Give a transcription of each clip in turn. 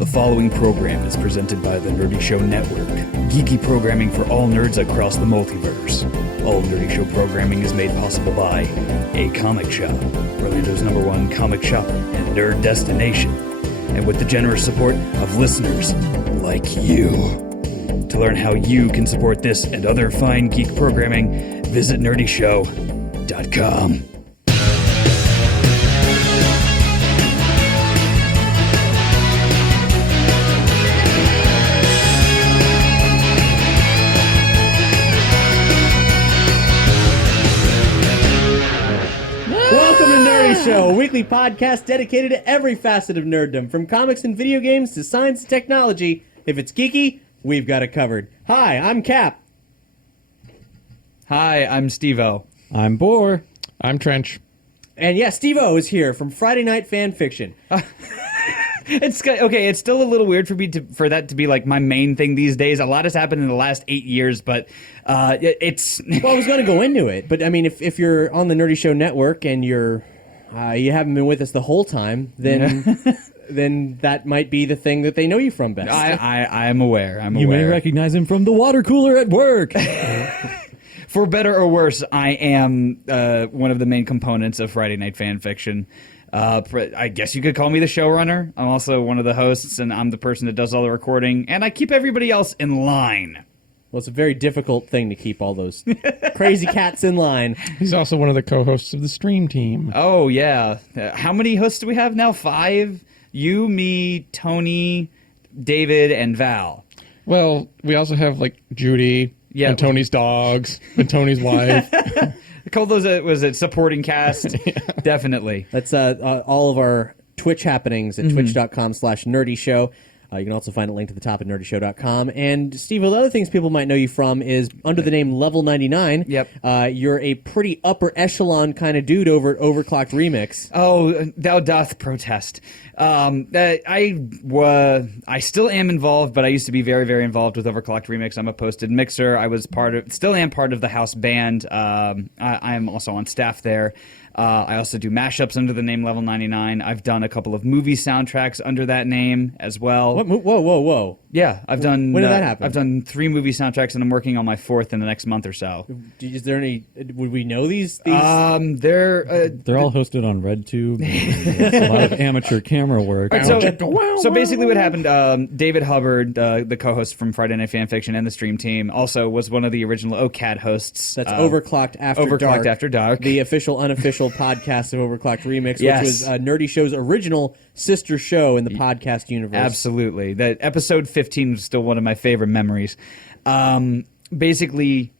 The following program is presented by the Nerdy Show Network, geeky programming for all nerds across the multiverse. All Nerdy Show programming is made possible by A Comic Shop, Orlando's #1 comic shop and nerd destination, and with the generous support of listeners like you. To learn how you can support this and other fine geek programming, visit nerdyshow.com. Show, a weekly podcast dedicated to every facet of nerddom, from comics and video games to science and technology. If it's geeky, we've got it covered. Hi, I'm Cap. Hi, I'm Stevo. I'm Boar. I'm Trench. And yeah, Stevo is here from Friday Night Fan Fiction. It's okay. It's still a little weird for me for that to be like my main thing these days. A lot has happened in the last 8 years, but it's. Well, I was going to go into it, but I mean, if you're on the Nerdy Show Network and you haven't been with us the whole time, then then that might be the thing that they know you from best. I'm aware. You may recognize him from the water cooler at work. For better or worse, I am one of the main components of Friday Night Fan Fiction. I guess you could call me the showrunner. I'm also one of the hosts, and I'm the person that does all the recording, and I keep everybody else in line. Well, it's a very difficult thing to keep all those crazy cats in line. He's also one of the co-hosts of the stream team. Oh, yeah. How many hosts do we have now? 5? You, me, Tony, David, and Val. Well, we also have, like, Judy, and Tony's dogs, and Tony's wife. I called those, was it supporting cast? Yeah. Definitely. That's all of our Twitch happenings at twitch.com/nerdyshow. You can also find a link to the top at nerdyshow.com. And, Steve, one of the other things people might know you from is under the name Level 99. Yep. You're a pretty upper echelon kind of dude over at Overclocked Remix. Oh, thou doth protest. I still am involved, but I used to be very, very involved with Overclocked Remix. I'm a posted mixer. I was still am part of the house band. I am also on staff there. I also do mashups under the name Level 99. I've done a couple of movie soundtracks under that name as well. What? Whoa. Yeah, I've done... When did that happen? I've done 3 movie soundtracks, and I'm working on my 4th in the next month or so. Is there any... Would we know these? They're all hosted on RedTube. A lot of amateur camera work. Right, so basically what happened, David Hubbard, the co-host from Friday Night Fan Fiction and the stream team, also was one of the original OCAD hosts. That's Overclocked After Dark. Overclocked After Dark. The official, unofficial podcast of Overclocked Remix, yes. Which was Nerdy Show's original sister show in the podcast universe. Absolutely. That episode 15 was still one of my favorite memories. Basically,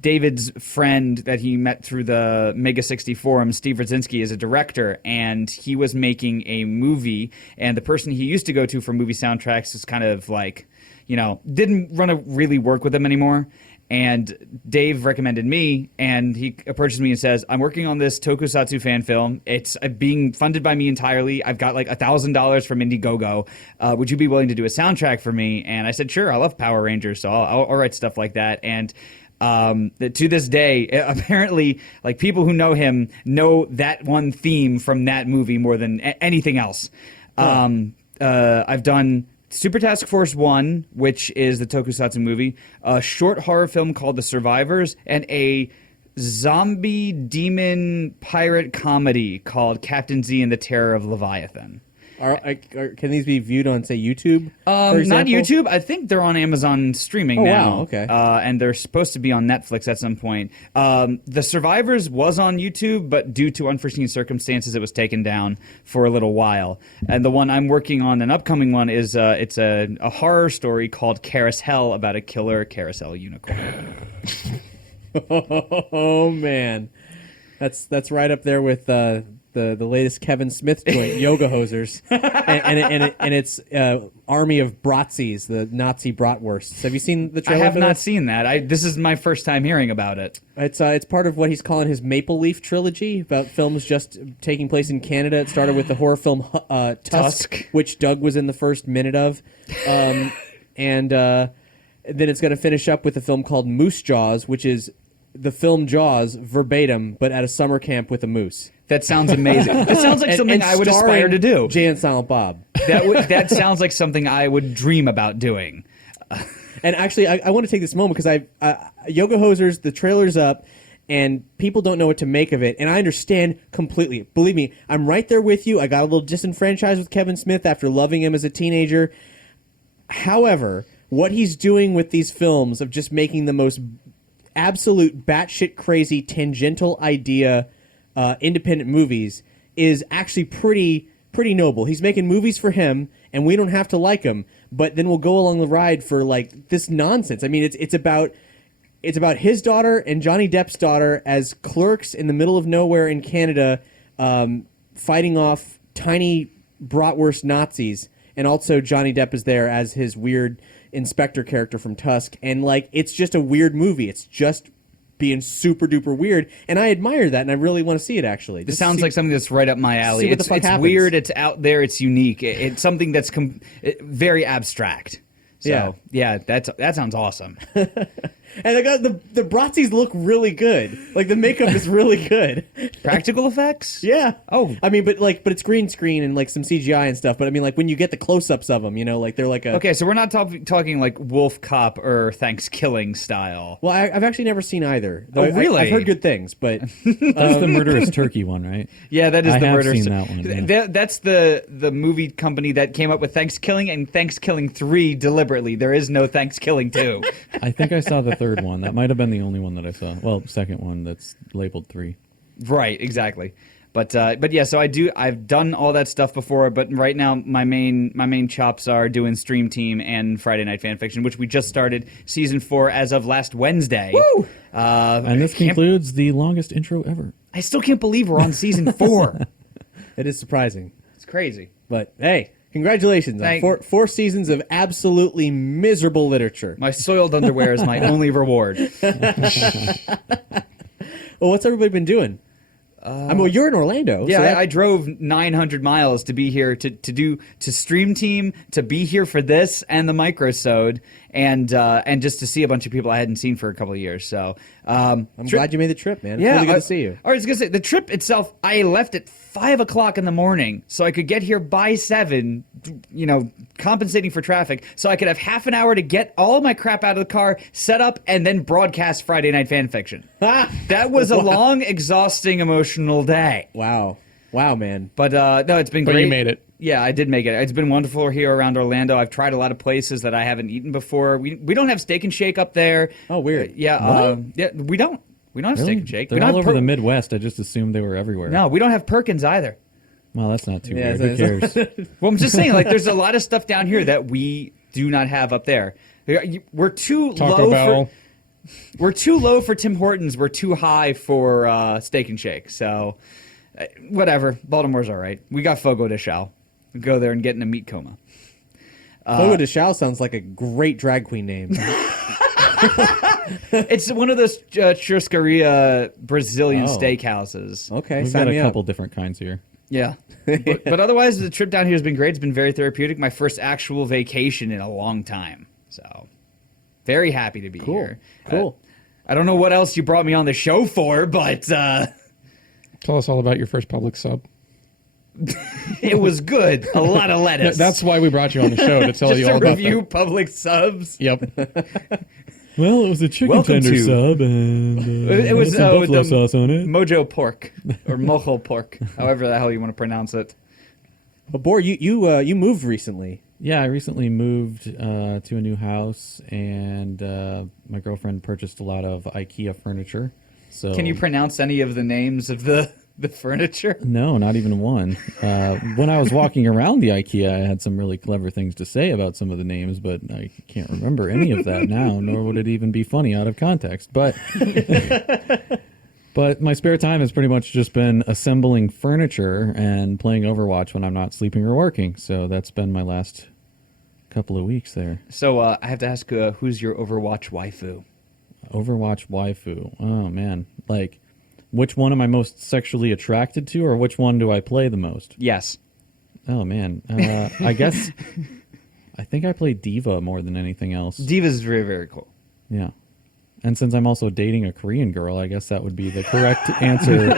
David's friend that he met through the Mega 60 forum, Steve Radzinski, is a director, and he was making a movie, and the person he used to go to for movie soundtracks is kind of like, didn't really work with him anymore. And Dave recommended me, and he approaches me and says, I'm working on this tokusatsu fan film. It's being funded by me entirely. I've got like $1,000 from Indiegogo. Would you be willing to do a soundtrack for me? And I said, sure, I love Power Rangers, so I'll write stuff like that. And to this day, apparently, like, people who know him know that one theme from that movie more than anything else. I've done Super Task Force 1, which is the tokusatsu movie, a short horror film called The Survivors, and a zombie demon pirate comedy called Captain Z and the Terror of Leviathan. Can these be viewed on, say, YouTube? Not YouTube. I think they're on Amazon streaming now. Wow, okay. And they're supposed to be on Netflix at some point. The Survivors was on YouTube, but due to unforeseen circumstances, it was taken down for a little while. And the one I'm working on, an upcoming one, is it's a horror story called Carousel about a killer carousel unicorn. Oh, man. That's right up there with... The latest Kevin Smith joint, Yoga Hosers, and it's army of Bratzies, the Nazi bratwursts. Have you seen the trailer? I have not seen that. This is my first time hearing about it. It's part of what he's calling his Maple Leaf trilogy about films just taking place in Canada. It started with the horror film Tusk, which Doug was in the first minute of, and then it's going to finish up with a film called Moose Jaws, which is the film Jaws verbatim, but at a summer camp with a moose. That sounds amazing. That sounds like something I would aspire to do. Jay and Silent Bob. That sounds like something I would dream about doing. And actually, I want to take this moment because Yoga Hosers, the trailer's up, and people don't know what to make of it. And I understand completely. Believe me, I'm right there with you. I got a little disenfranchised with Kevin Smith after loving him as a teenager. However, what he's doing with these films of just making the most absolute batshit crazy tangential idea independent movies is actually pretty noble. He's making movies for him, and we don't have to like him, but then we'll go along the ride for like this nonsense. I mean, it's about his daughter and Johnny Depp's daughter as clerks in the middle of nowhere in Canada, fighting off tiny bratwurst Nazis, and also Johnny Depp is there as his weird inspector character from Tusk, and like it's just a weird movie. It's just being super duper weird, and I admire that, and I really want to see it. Actually, this sounds like something that's right up my alley. It's weird. It's out there. It's unique. It's something that's very abstract. So, yeah, that sounds awesome. And the Bratzies look really good. Like the makeup is really good. Practical effects? Yeah. Oh, I mean, but it's green screen and like some CGI and stuff. But I mean, like when you get the close-ups of them, like they're like a. Okay, so we're not talking like Wolf Cop or Thanksgiving style. Well, I've actually never seen either. Oh, really? I've heard good things, but that's the murderous turkey one, right? Yeah, that is the murderous. I have seen that one. Yeah. That's the movie company that came up with Thanksgiving and Thanksgiving 3 deliberately. There is no Thanksgiving 2. I think I saw the third one. That might have been the only one that I saw. Well, second one that's labeled 3. Right, exactly. But yeah, so I've done all that stuff before, but right now my main chops are doing Stream Team and Friday Night Fan Fiction, which we just started season 4 as of last Wednesday. Woo! And this concludes the longest intro ever. I still can't believe we're on season 4. It is surprising. It's crazy. But hey, congratulations on four seasons of absolutely miserable literature. My soiled underwear is my only reward. Well, what's everybody been doing? Well, you're in Orlando. Yeah, I drove 900 miles to be here to Stream Team, to be here for this and the microsode, and just to see a bunch of people I hadn't seen for a couple of years. So I'm glad you made the trip, man. Yeah, really good to see you. I was gonna say the trip itself. I left at 5 o'clock in the morning, so I could get here by 7. Compensating for traffic, so I could have half an hour to get all of my crap out of the car, set up, and then broadcast Friday Night Fan Fiction. That was a long, exhausting, emotional day. Wow, man. But no, it's been great. But you made it. Yeah, I did make it. It's been wonderful here around Orlando. I've tried a lot of places that I haven't eaten before. We don't have Steak and Shake up there. Oh, weird. Yeah, we don't. We don't have Steak and Shake. They're all over the Midwest. I just assumed they were everywhere. No, we don't have Perkins either. Well, that's not too weird. Who cares? Well, I'm just saying, like, there's a lot of stuff down here that we do not have up there. We're too We're too low for Tim Hortons. We're too high for Steak and Shake. So, whatever. Baltimore's all right. We got Fogo de Chao. We go there and get in a meat coma. Fogo de Chao sounds like a great drag queen name. It's one of those churrascaria Brazilian steakhouses. Okay, we've got a couple different kinds here. Yeah. but otherwise, the trip down here has been great. It's been very therapeutic. My first actual vacation in a long time. So, very happy to be here. Cool. I don't know what else you brought me on the show for, but... Tell us all about your first public sub. It was good. A lot of lettuce. That's why we brought you on the show, to tell you all about that. Just to review public subs. Yep. Well, it was a chicken tender sub, and it was some buffalo sauce on it. Mojo pork, or mojo pork, however the hell you want to pronounce it. But Bor, you moved recently. Yeah, I recently moved to a new house, and my girlfriend purchased a lot of IKEA furniture. So can you pronounce any of the names of the furniture? No, not even one. When I was walking around the IKEA, I had some really clever things to say about some of the names, but I can't remember any of that now, nor would it even be funny out of context. But but my spare time has pretty much just been assembling furniture and playing Overwatch when I'm not sleeping or working. So that's been my last couple of weeks there. So I have to ask, who's your Overwatch waifu? Overwatch waifu. Oh, man. Like, which one am I most sexually attracted to, or which one do I play the most? Yes. Oh, man. I guess I think I play Diva more than anything else. Diva's very, very cool. Yeah. And since I'm also dating a Korean girl, I guess that would be the correct answer.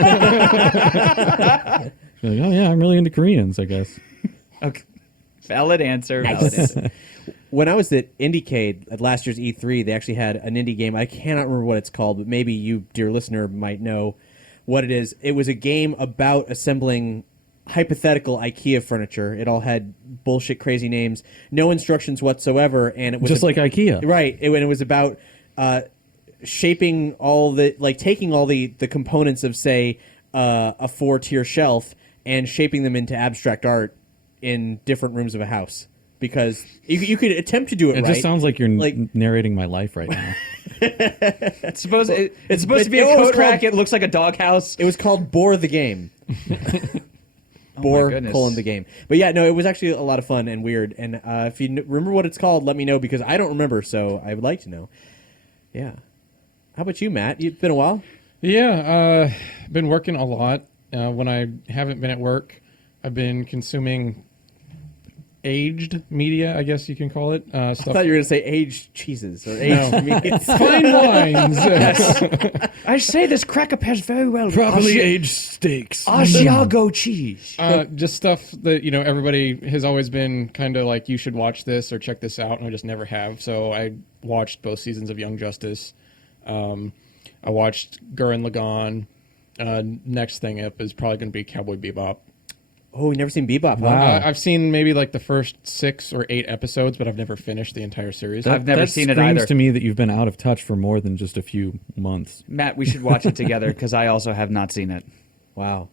She's like, oh yeah, I'm really into Koreans, I guess. Okay. Valid answer. Valid answer. When I was at Indiecade at last year's E3, they actually had an indie game. I cannot remember what it's called, but maybe you, dear listener, might know what it is. It was a game about assembling hypothetical IKEA furniture. It all had bullshit, crazy names, no instructions whatsoever, and it was Just like IKEA. right? It was about shaping all the taking all the components of say a 4-tier shelf and shaping them into abstract art in different rooms of a house. Because you could attempt to do it right. It just sounds like you're narrating my life right now. It's supposed to be a coat rack. It looks like a doghouse. It was called Bore the Game. Bore, the game. But yeah, no, it was actually a lot of fun and weird. And if you remember what it's called, let me know, because I don't remember, so I would like to know. Yeah. How about you, Matt? It's been a while? Yeah, been working a lot. When I haven't been at work, I've been consuming aged media, I guess you can call it. I thought you were going to say aged cheeses or aged meats. Fine wines. Yes. I say this cracker pairs very well. Properly aged steaks. Asiago cheese. Just stuff that, everybody has always been kind of like, you should watch this or check this out, and I just never have. So I watched both seasons of Young Justice. I watched Gurren Lagann. Next thing up is probably going to be Cowboy Bebop. Oh, you never seen Bebop? Huh? Wow. I've seen maybe like the first 6 or 8 episodes, but I've never finished the entire series. I've never seen it either. It either. screams to me that you've been out of touch for more than just a few months. Matt, we should watch it together because I also have not seen it. Wow.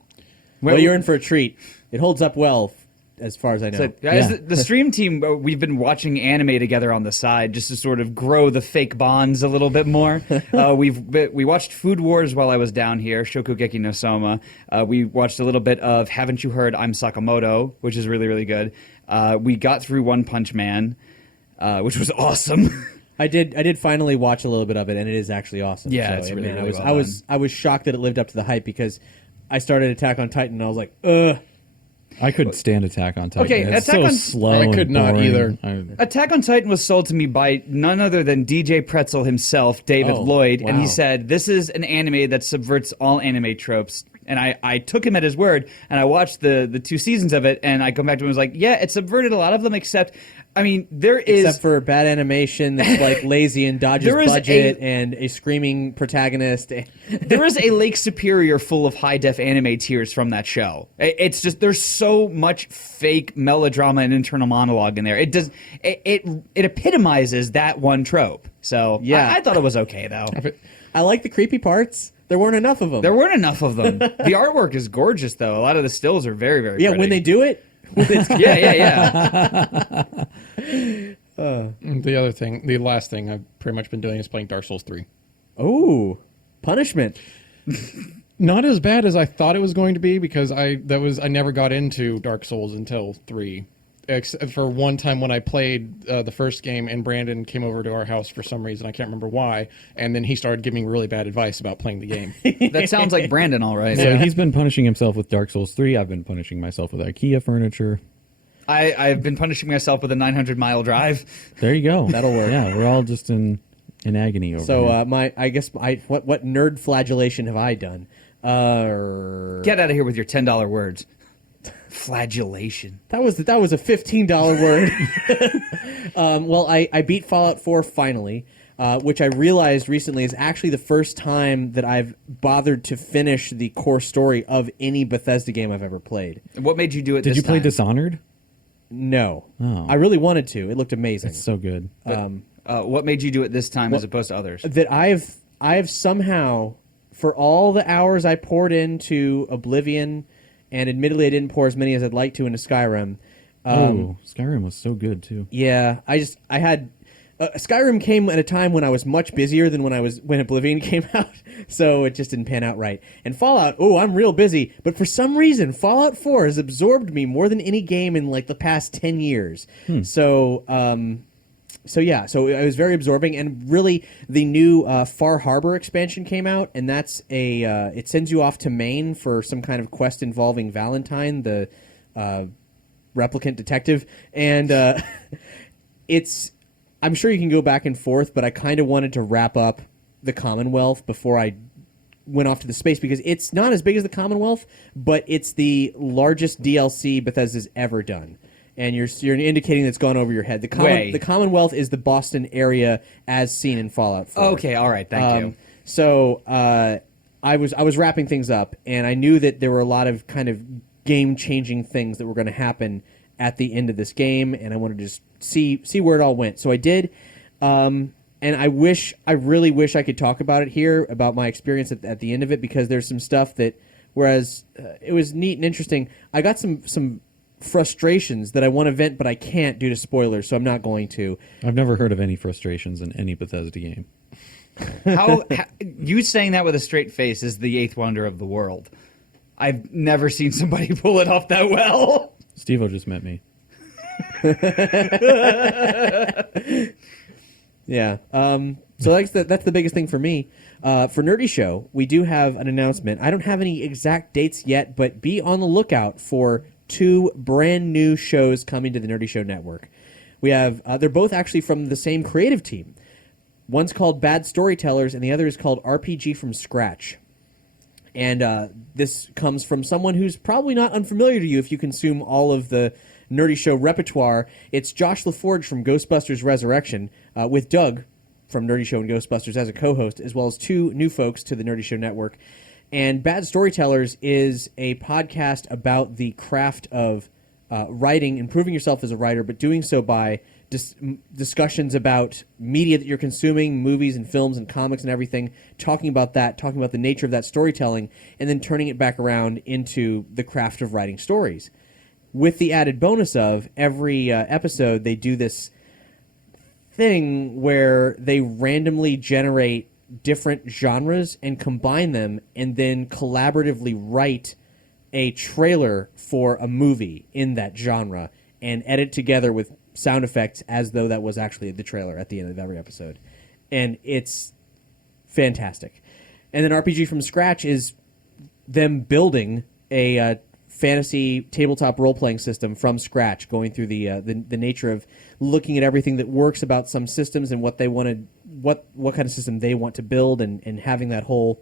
Well, you're in for a treat. It holds up well, as far as I know. So, as the stream team, we've been watching anime together on the side just to sort of grow the fake bonds a little bit more. We watched Food Wars while I was down here, Shokugeki no Soma. We watched a little bit of Haven't You Heard I'm Sakamoto, which is really, really good. We got through One Punch Man, which was awesome. I did finally watch a little bit of it, and it is actually awesome. Yeah, so, it's really, man, really I was shocked that it lived up to the hype, because I started Attack on Titan and I was like, ugh. I couldn't stand Attack on Titan. Okay, it's Attack so on- slow. I and could not boring. either. Attack on Titan was sold to me by none other than DJ Pretzel himself, David Lloyd, and he wow. said, this is an anime that subverts all anime tropes. And I took him at his word, and I watched the 2 seasons of it, and I come back to him and was like, yeah, it subverted a lot of them, except Except for bad animation that's like lazy and dodges There is budget and a screaming protagonist. There is a Lake Superior full of high-def anime tears from that show. It's just, there's so much fake melodrama and internal monologue in there. It epitomizes that one trope. So Yeah. I thought it was okay, though. I like the creepy parts. There weren't enough of them. There weren't enough of them. The artwork is gorgeous, though. A lot of the stills are very, very yeah, pretty. when they do it. Yeah. The last thing I've pretty much been doing is playing Dark Souls 3. Oh, punishment. Not as bad as I thought it was going to be, because I never got into Dark Souls until 3. Except for one time when I played the first game and Brandon came over to our house for some reason. I can't remember why. And then he started giving really bad advice about playing the game. That sounds like Brandon, all right. So he's been punishing himself with Dark Souls 3. I've been punishing myself with IKEA furniture. I've been punishing myself with a 900-mile drive. There you go. That'll work. Yeah, we're all just in agony over So here. what nerd flagellation have I done? Get out of here with your $10 words. Flagellation. That was a $15 word. Well, I beat Fallout 4 finally, which I realized recently is actually the first time that I've bothered to finish the core story of any Bethesda game I've ever played. What made you do it Did this you play time? Dishonored? No. Oh. I really wanted to. It looked amazing. It's so good. What made you do it this time as opposed to others? That I have somehow, for all the hours I poured into Oblivion, and admittedly I didn't pour as many as I'd like to into Skyrim. Skyrim was so good too. Yeah, I had Skyrim came at a time when I was much busier than when Oblivion came out, so it just didn't pan out right. And Fallout, I'm real busy, but for some reason Fallout 4 has absorbed me more than any game in like the past 10 years. So it was very absorbing, and really the new Far Harbor expansion came out, and that's it sends you off to Maine for some kind of quest involving Valentine, the replicant detective, and I'm sure you can go back and forth, but I kind of wanted to wrap up the Commonwealth before I went off to the space, because it's not as big as the Commonwealth, but it's the largest DLC Bethesda's ever done. And you're indicating that's gone over your head. The Commonwealth is the Boston area as seen in Fallout 4. Okay, all right, thank you. So I was wrapping things up, and I knew that there were a lot of kind of game-changing things that were going to happen at the end of this game, and I wanted to just see where it all went. So I did, and I really wish I could talk about it here, about my experience at the end of it, because there's some stuff that, whereas it was neat and interesting, I got some frustrations that I want to vent, but I can't due to spoilers, so I'm not going to. I've never heard of any frustrations in any Bethesda game. How you saying that with a straight face is the eighth wonder of the world. I've never seen somebody pull it off that well. Stevo just met me. Yeah. So that's the biggest thing for me. For Nerdy Show, we do have an announcement. I don't have any exact dates yet, but be on the lookout for 2 brand new shows coming to the Nerdy Show network. We have they're both actually from the same creative team. One's called Bad Storytellers, and the other is called RPG from Scratch. And this comes from someone who's probably not unfamiliar to you if you consume all of the Nerdy Show repertoire. It's Josh LaForge from Ghostbusters Resurrection, with Doug from Nerdy Show and Ghostbusters as a co-host, as well as 2 new folks to the Nerdy Show network. And Bad Storytellers is a podcast about the craft of writing, improving yourself as a writer, but doing so by discussions about media that you're consuming, movies and films and comics and everything, talking about the nature of that storytelling, and then turning it back around into the craft of writing stories. With the added bonus of every episode, they do this thing where they randomly generate different genres and combine them, and then collaboratively write a trailer for a movie in that genre and edit together with sound effects as though that was actually the trailer at the end of every episode. And it's fantastic. And then RPG from Scratch is them building a fantasy tabletop role-playing system from scratch, going through the nature of looking at everything that works about some systems and what they wanted, what kind of system they want to build, and having that whole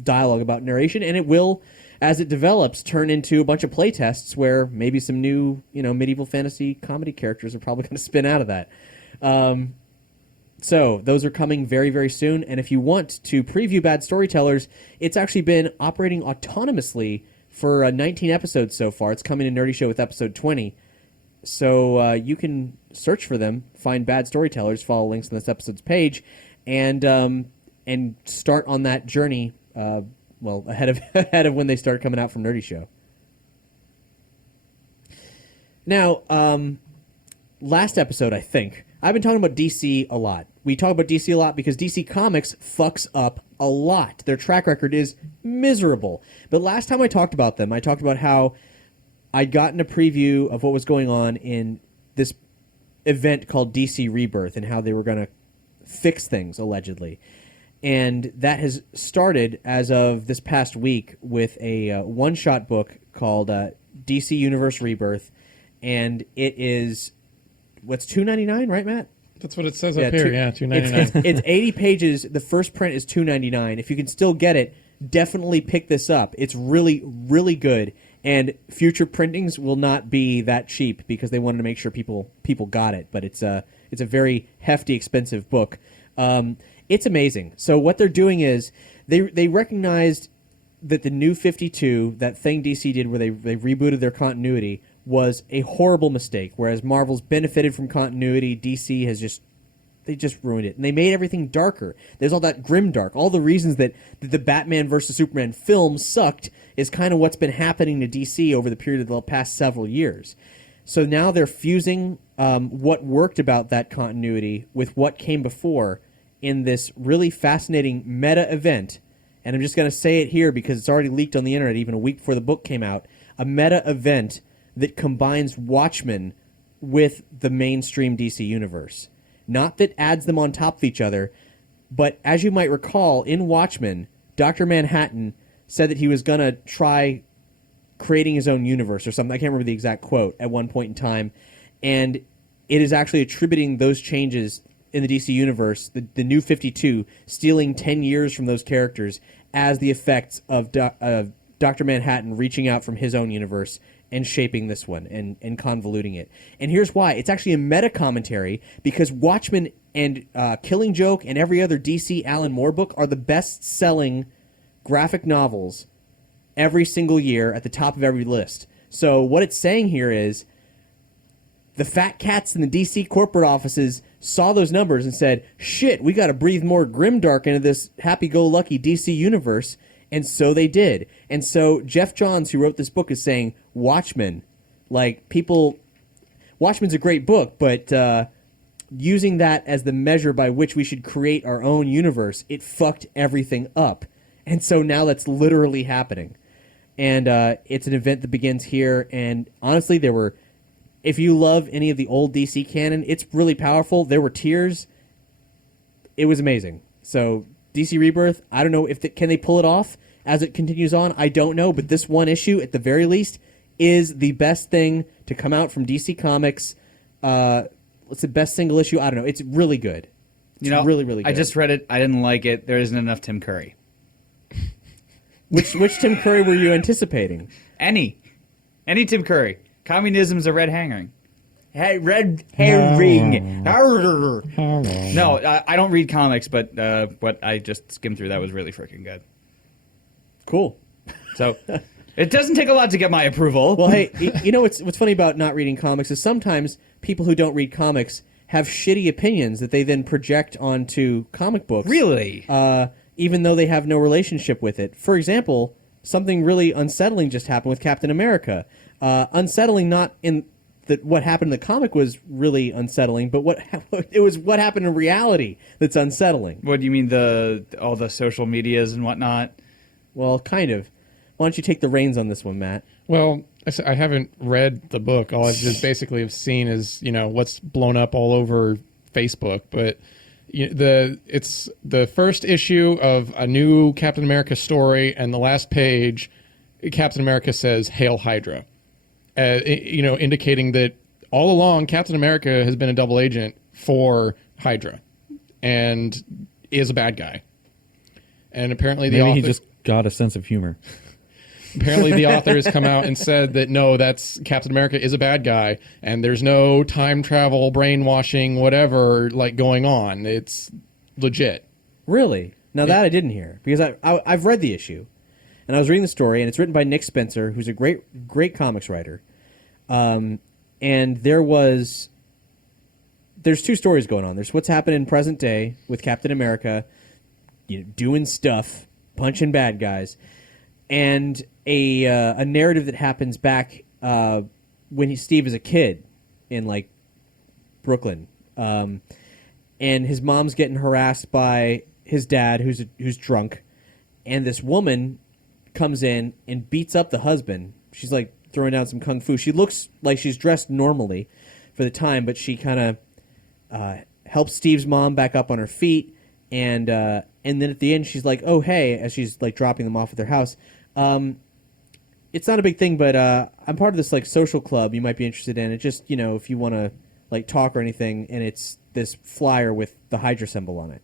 dialogue about narration. And it will, as it develops, turn into a bunch of play tests where maybe some new, medieval fantasy comedy characters are probably going to spin out of that. So those are coming very, very soon. And if you want to preview Bad Storytellers, it's actually been operating autonomously for 19 episodes so far. It's coming to Nerdy Show with episode 20. So you can search for them, find Bad Storytellers, follow links on this episode's page, and start on that journey. Ahead of when they start coming out from Nerdy Show. Now, last episode, I think, I've been talking about DC a lot. We talk about DC a lot because DC Comics fucks up a lot. Their track record is miserable. But last time I talked about them, I talked about how I'd gotten a preview of what was going on in this event called DC Rebirth and how they were going to fix things, allegedly. And that has started as of this past week with a one-shot book called DC Universe Rebirth. And it is, what's $2.99, right, Matt? That's what it says up here. Yeah, $2.99. It's 80 pages. The first print is $2.99. If you can still get it, definitely pick this up. It's really, really good. And future printings will not be that cheap because they wanted to make sure people got it. But it's a very hefty, expensive book. It's amazing. So what they're doing is they recognized that the New 52, that thing DC did where they rebooted their continuity, was a horrible mistake. Whereas Marvel's benefited from continuity, DC has just ruined it. And they made everything darker. There's all that grimdark. All the reasons that the Batman versus Superman film sucked is kind of what's been happening to DC over the period of the past several years. So now they're fusing what worked about that continuity with what came before in this really fascinating meta event. And I'm just going to say it here because it's already leaked on the internet even a week before the book came out. A meta event that combines Watchmen with the mainstream DC universe. Not that adds them on top of each other, but as you might recall, in Watchmen, Dr. Manhattan said that he was going to try creating his own universe or something. I can't remember the exact quote at one point in time. And it is actually attributing those changes in the DC universe, the New 52, stealing 10 years from those characters as the effects of Dr. Manhattan reaching out from his own universe and shaping this one and convoluting it. And here's why. It's actually a meta-commentary because Watchmen and Killing Joke and every other DC Alan Moore book are the best-selling graphic novels every single year at the top of every list. So what it's saying here is the fat cats in the DC corporate offices saw those numbers and said, shit, we got to breathe more grimdark into this happy-go-lucky DC universe. And so they did. And so Jeff Johns, who wrote this book, is saying, Watchmen, Watchmen's a great book, but using that as the measure by which we should create our own universe, it fucked everything up. And so now that's literally happening. And it's an event that begins here. And honestly, if you love any of the old DC canon, it's really powerful. There were tears. It was amazing. So DC Rebirth, I don't know can they pull it off as it continues on. I don't know, but this one issue, at the very least, is the best thing to come out from DC Comics. What's the best single issue? I don't know. It's really good. It's really, really good. I just read it. I didn't like it. There isn't enough Tim Curry. Which Tim Curry were you anticipating? Any Tim Curry. Communism's a red herring. Hey, red herring. No, I don't read comics, but what I just skimmed through, that was really freaking good. Cool. So it doesn't take a lot to get my approval. Well, hey, you know what's funny about not reading comics is sometimes people who don't read comics have shitty opinions that they then project onto comic books. Really? Even though they have no relationship with it. For example, something really unsettling just happened with Captain America. Unsettling not in that what happened in the comic was really unsettling, but what happened in reality that's unsettling. What do you mean, all the social medias and whatnot? Well, kind of. Why don't you take the reins on this one, Matt? Well, I haven't read the book. All I've just basically have seen is what's blown up all over Facebook. But it's the first issue of a new Captain America story, and the last page, Captain America says "Hail Hydra," indicating that all along Captain America has been a double agent for Hydra and is a bad guy. And apparently he just got a sense of humor. Apparently the author has come out and said that no, that's Captain America is a bad guy, and there's no time travel, brainwashing, whatever going on. It's legit. Really? Now that I didn't hear, because I've read the issue, and I was reading the story, and it's written by Nick Spencer, who's a great comics writer. And there's two stories going on. There's what's happened in present day with Captain America, doing stuff, punching bad guys, and a narrative that happens back when Steve is a kid in Brooklyn, and his mom's getting harassed by his dad, who's drunk, and this woman comes in and beats up the husband. She's throwing down some kung fu. She looks like she's dressed normally for the time, but she kind of helps Steve's mom back up on her feet, and then at the end she's like, "Oh hey," as she's dropping them off at their house. It's not a big thing, but I'm part of this social club you might be interested in. It just if you want to talk or anything, and it's this flyer with the Hydra symbol on it.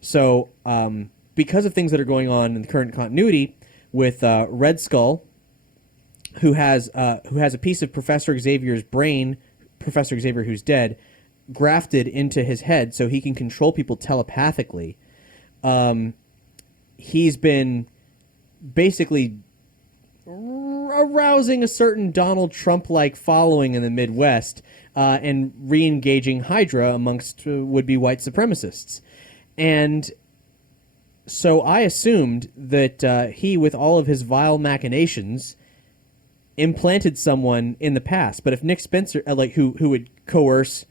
So because of things that are going on in the current continuity with Red Skull, who has a piece of Professor Xavier's brain, Professor Xavier who's dead, grafted into his head so he can control people telepathically. He's been basically arousing a certain Donald Trump-like following in the Midwest and re-engaging Hydra amongst would-be white supremacists. And so I assumed that he, with all of his vile machinations, implanted someone in the past. But if Nick Spencer, who would coerce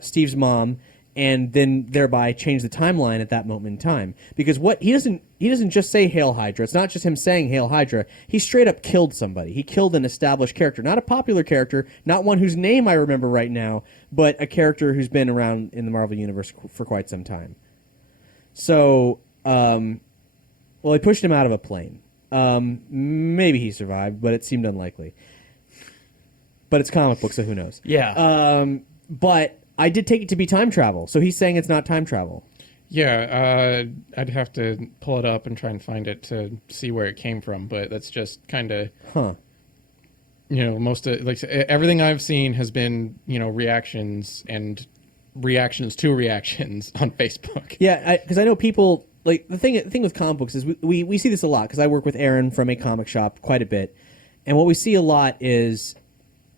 Steve's mom and then thereby change the timeline at that moment in time, because he doesn't just say "Hail Hydra." It's not just him saying "Hail Hydra." He straight up killed somebody. He killed an established character, not a popular character, not one whose name I remember right now, but a character who's been around in the Marvel Universe for quite some time. So, he pushed him out of a plane. Maybe he survived, but it seemed unlikely. But it's comic books, so who knows? Yeah. But I did take it to be time travel, so he's saying it's not time travel. Yeah, I'd have to pull it up and try and find it to see where it came from, but that's just kind of, most of, like, everything I've seen has been, reactions and reactions to reactions on Facebook. Yeah, because I know people, like, the thing with comic books is we see this a lot, because I work with Aaron from a comic shop quite a bit, and what we see a lot is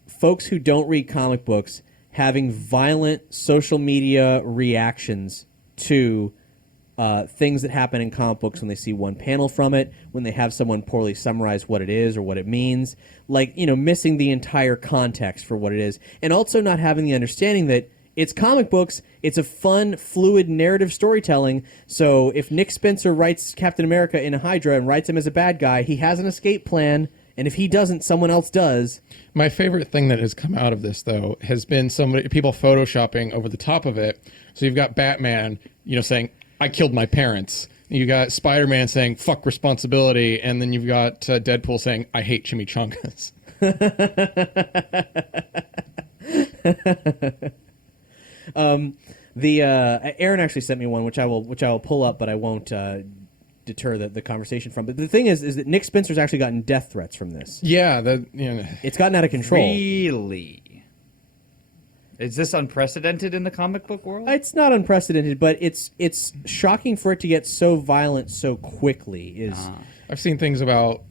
folks who don't read comic books having violent social media reactions to things that happen in comic books when they see one panel from it, when they have someone poorly summarize what it is or what it means, like, missing the entire context for what it is, and also not having the understanding that it's comic books, it's a fun, fluid narrative storytelling, so if Nick Spencer writes Captain America in Hydra and writes him as a bad guy, he has an escape plan, and if he doesn't, someone else does. My favorite thing that has come out of this, though, has been people photoshopping over the top of it. So you've got Batman, saying, I killed my parents. You got Spider-Man saying, fuck responsibility. And then you've got Deadpool saying, I hate chimichangas. Aaron actually sent me one, which I will pull up, but I won't deter the conversation from. But the thing is that Nick Spencer's actually gotten death threats from this. Yeah, it's gotten out of control. Really? Is this unprecedented in the comic book world? It's not unprecedented, but it's shocking for it to get so violent so quickly. I've seen things about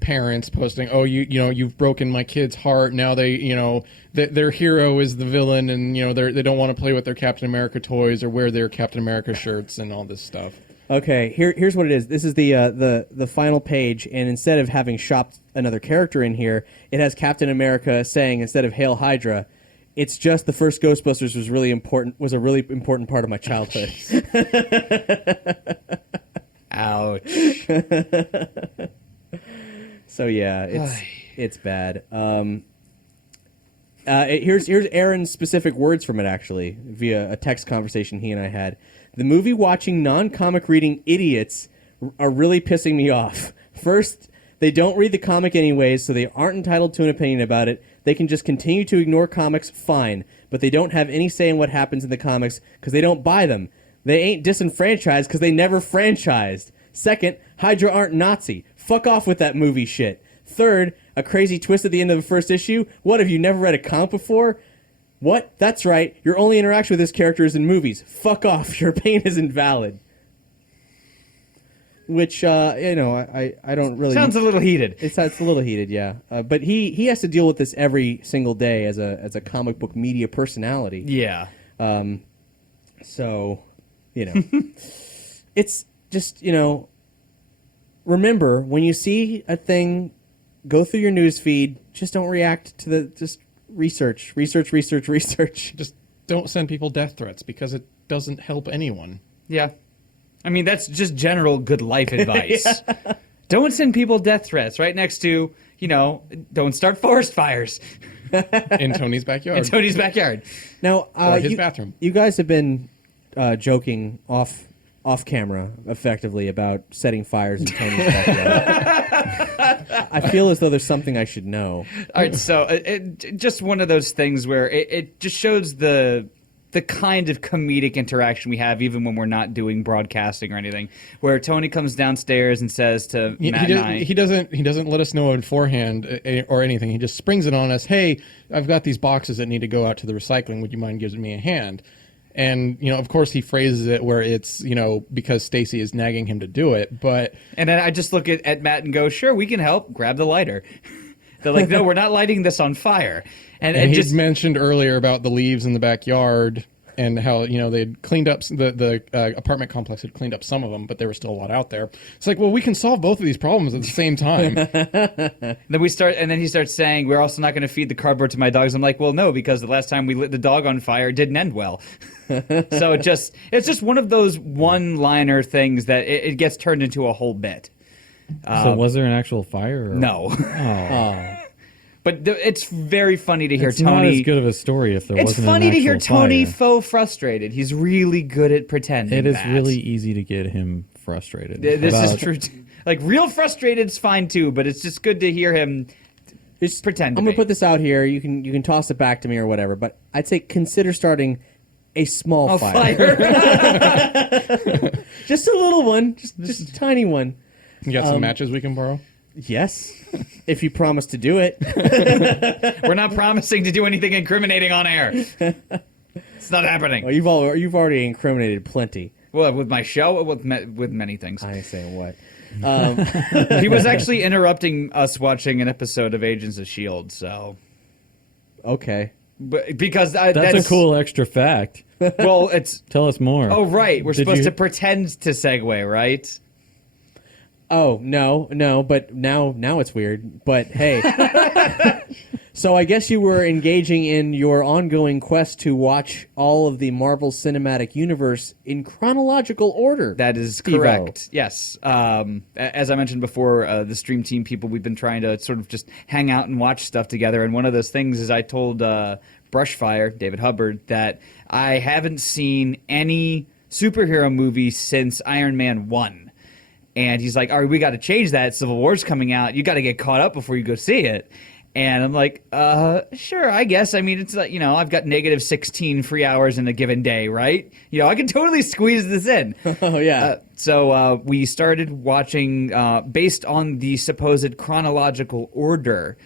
parents posting, oh, you've broken my kid's heart. Now they their hero is the villain, and they don't want to play with their Captain America toys or wear their Captain America shirts and all this stuff. Okay, here's what it is. This is the final page, and instead of having shopped another character in here, it has Captain America saying, instead of "Hail Hydra," it's just the first Ghostbusters was a really important part of my childhood. Ouch. So yeah, it's bad. Here's Aaron's specific words from it, actually, via a text conversation he and I had. The movie watching, non-comic reading idiots are really pissing me off. First, they don't read the comic anyways, so they aren't entitled to an opinion about it. They can just continue to ignore comics, fine, but they don't have any say in what happens in the comics because they don't buy them. They ain't disenfranchised because they never franchised. Second, Hydra aren't Nazi. Fuck off with that movie shit. Third, a crazy twist at the end of the first issue? What, have you never read a comic before? What? That's right. Your only interaction with this character is in movies. Fuck off. Your opinion is invalid. Which, I don't really... Sounds a little heated. It's a little heated, yeah. But he has to deal with this every single day as a comic book media personality. Yeah. So, it's just, remember, when you see a thing go through your news feed, just don't react to just research. Just don't send people death threats because it doesn't help anyone. Yeah. I mean, that's just general good life advice. Yeah. Don't send people death threats right next to, don't start forest fires. In Tony's backyard. Now, or his bathroom. You guys have been joking off camera, effectively, about setting fires in Tony's backyard. I feel as though there's something I should know. All right, so just one of those things where it just shows the kind of comedic interaction we have even when we're not doing broadcasting or anything, where Tony comes downstairs and says to Matt and I... He doesn't let us know beforehand or anything. He just springs it on us. Hey, I've got these boxes that need to go out to the recycling. Would you mind giving me a hand? And, of course he phrases it where it's, because Stacy is nagging him to do it, but... And then I just look at Matt and go, sure, we can help. Grab the lighter. They're like, no, we're not lighting this on fire. And he just mentioned earlier about the leaves in the backyard and how, they'd cleaned up, the apartment complex had cleaned up some of them, but there was still a lot out there. It's like, well, we can solve both of these problems at the same time. Then he starts saying, we're also not going to feed the cardboard to my dogs. I'm like, well, no, because the last time we lit the dog on fire, it didn't end well. So it's just one of those one-liner things that it gets turned into a whole bit. So was there an actual fire? Or? No. Oh. But it's very funny to hear it's Tony... It's not as good of a story if there wasn't an actual fire. It's funny to hear Tony faux frustrated. He's really good at pretending. It is really easy to get him frustrated. This is true. Like, real frustrated is fine too, but it's just good to hear him Just pretend to I'm gonna be. put this out here. You can toss it back to me or whatever. But I'd say consider starting a small fire. Just a little one, just a tiny one. You got some matches we can borrow? Yes, if you promise to do it. We're not promising to do anything incriminating on air. It's not happening. Well, you've already incriminated plenty. Well, with my show, with many things. I ain't saying what. He was actually interrupting us watching an episode of Agents of S.H.I.E.L.D., so... Okay. But because That's a cool extra fact. Well, it's... Tell us more. Oh, right. We're Did supposed you- to pretend to segue, right? Oh, no, but now it's weird. But hey. So I guess you were engaging in your ongoing quest to watch all of the Marvel Cinematic Universe in chronological order. That is Stevo. correct. Yes. As I mentioned before, the stream team people, we've been trying to sort of just hang out and watch stuff together. And one of those things is I told Brushfire, David Hubbard, that I haven't seen any superhero movie since Iron Man 1. And he's like, all right, we got to change that. Civil War's coming out. You got to get caught up before you go see it. And I'm like, sure, I guess. I mean, it's like, I've got negative 16 free hours in a given day, right? I can totally squeeze this in. Oh, yeah. So we started watching based on the supposed chronological order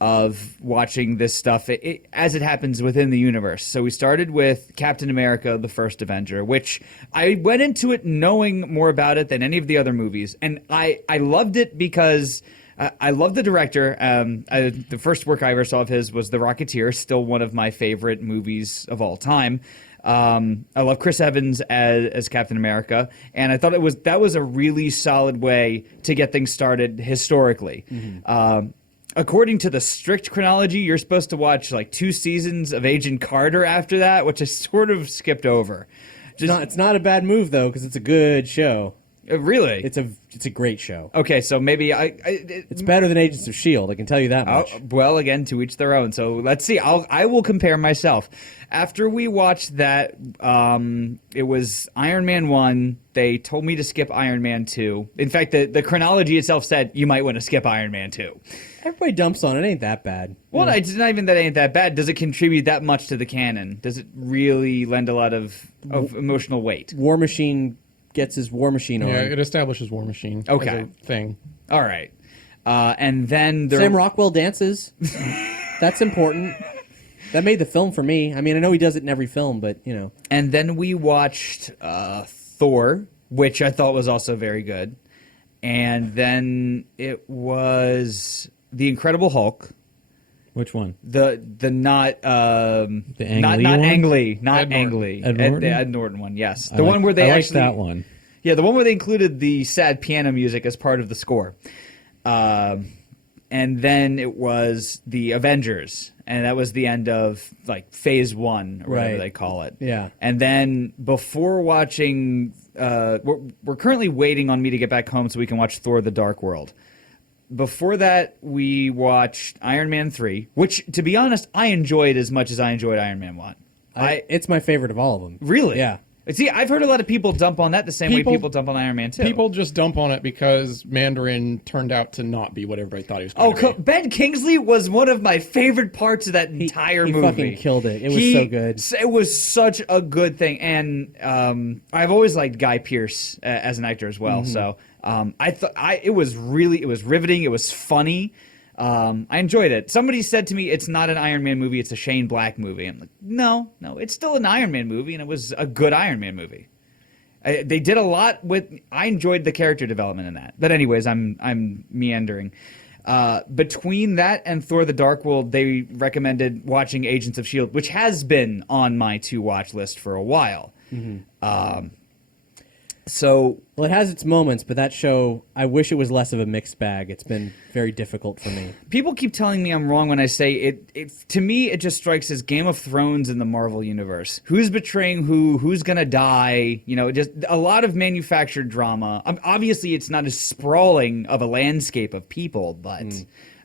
of watching this stuff as it happens within the universe. So we started with Captain America, the First Avenger, which I went into it knowing more about it than any of the other movies. And I loved it because... I love the director. The first work I ever saw of his was The Rocketeer, still one of my favorite movies of all time. I love Chris Evans as Captain America, and I thought that was a really solid way to get things started historically. Mm-hmm. According to the strict chronology, you're supposed to watch like 2 seasons of Agent Carter after that, which I sort of skipped over. It's not a bad move though, because it's a good show. Really? It's a great show. Okay, so maybe It's better than Agents of S.H.I.E.L.D., I can tell you that much. Well, again, to each their own. So let's see. I will compare myself. After we watched that, it was Iron Man 1. They told me to skip Iron Man 2. In fact, the chronology itself said you might want to skip Iron Man 2. Everybody dumps on it. Ain't that bad. Well, it's not even that ain't that bad. Does it contribute that much to the canon? Does it really lend a lot of emotional weight? War Machine gets his War Machine on. Yeah, it establishes War Machine Okay. as a thing. All right. And then Sam Rockwell dances. That's important. That made the film for me. I mean, I know he does it in every film, but, And then we watched Thor, which I thought was also very good. And then it was The Incredible Hulk. Which one? The not Ang not Lee not one? Ang Lee, not Ed Ang Norton. Lee. Ed Norton? The Ed Norton one, yes. The I one like- where they I actually like that one. Yeah, the one where they included the sad piano music as part of the score. And then it was the Avengers, and that was the end of like Phase 1 or whatever Right. they call it. Yeah. And then before watching, we're currently waiting on me to get back home so we can watch Thor: The Dark World. Before that, we watched Iron Man 3, which, to be honest, I enjoyed as much as I enjoyed Iron Man 1. it's my favorite of all of them. Really? Yeah. See, I've heard a lot of people dump on that the same way people dump on Iron Man 2. People just dump on it because Mandarin turned out to not be what everybody thought he was going to be. Ben Kingsley was one of my favorite parts of that entire he movie. fucking killed it. It was so good. It was such a good thing, and I've always liked Guy Pearce as an actor as well. Mm-hmm. So I thought it was riveting. It was funny. I enjoyed it. Somebody said to me, "It's not an Iron Man movie; it's a Shane Black movie." I'm like, no, it's still an Iron Man movie, and it was a good Iron Man movie. They did a lot with. I enjoyed the character development in that. But anyways, I'm meandering. Between that and Thor: The Dark World, they recommended watching Agents of S.H.I.E.L.D., which has been on my to-watch list for a while. Mm-hmm. Well, it has its moments, but that show, I wish it was less of a mixed bag. It's been very difficult for me. people keep telling me I'm wrong when I say it. To me, it just strikes as Game of Thrones in the Marvel universe. Who's betraying who? Who's gonna die? Just a lot of manufactured drama. Obviously, it's not as sprawling of a landscape of people, but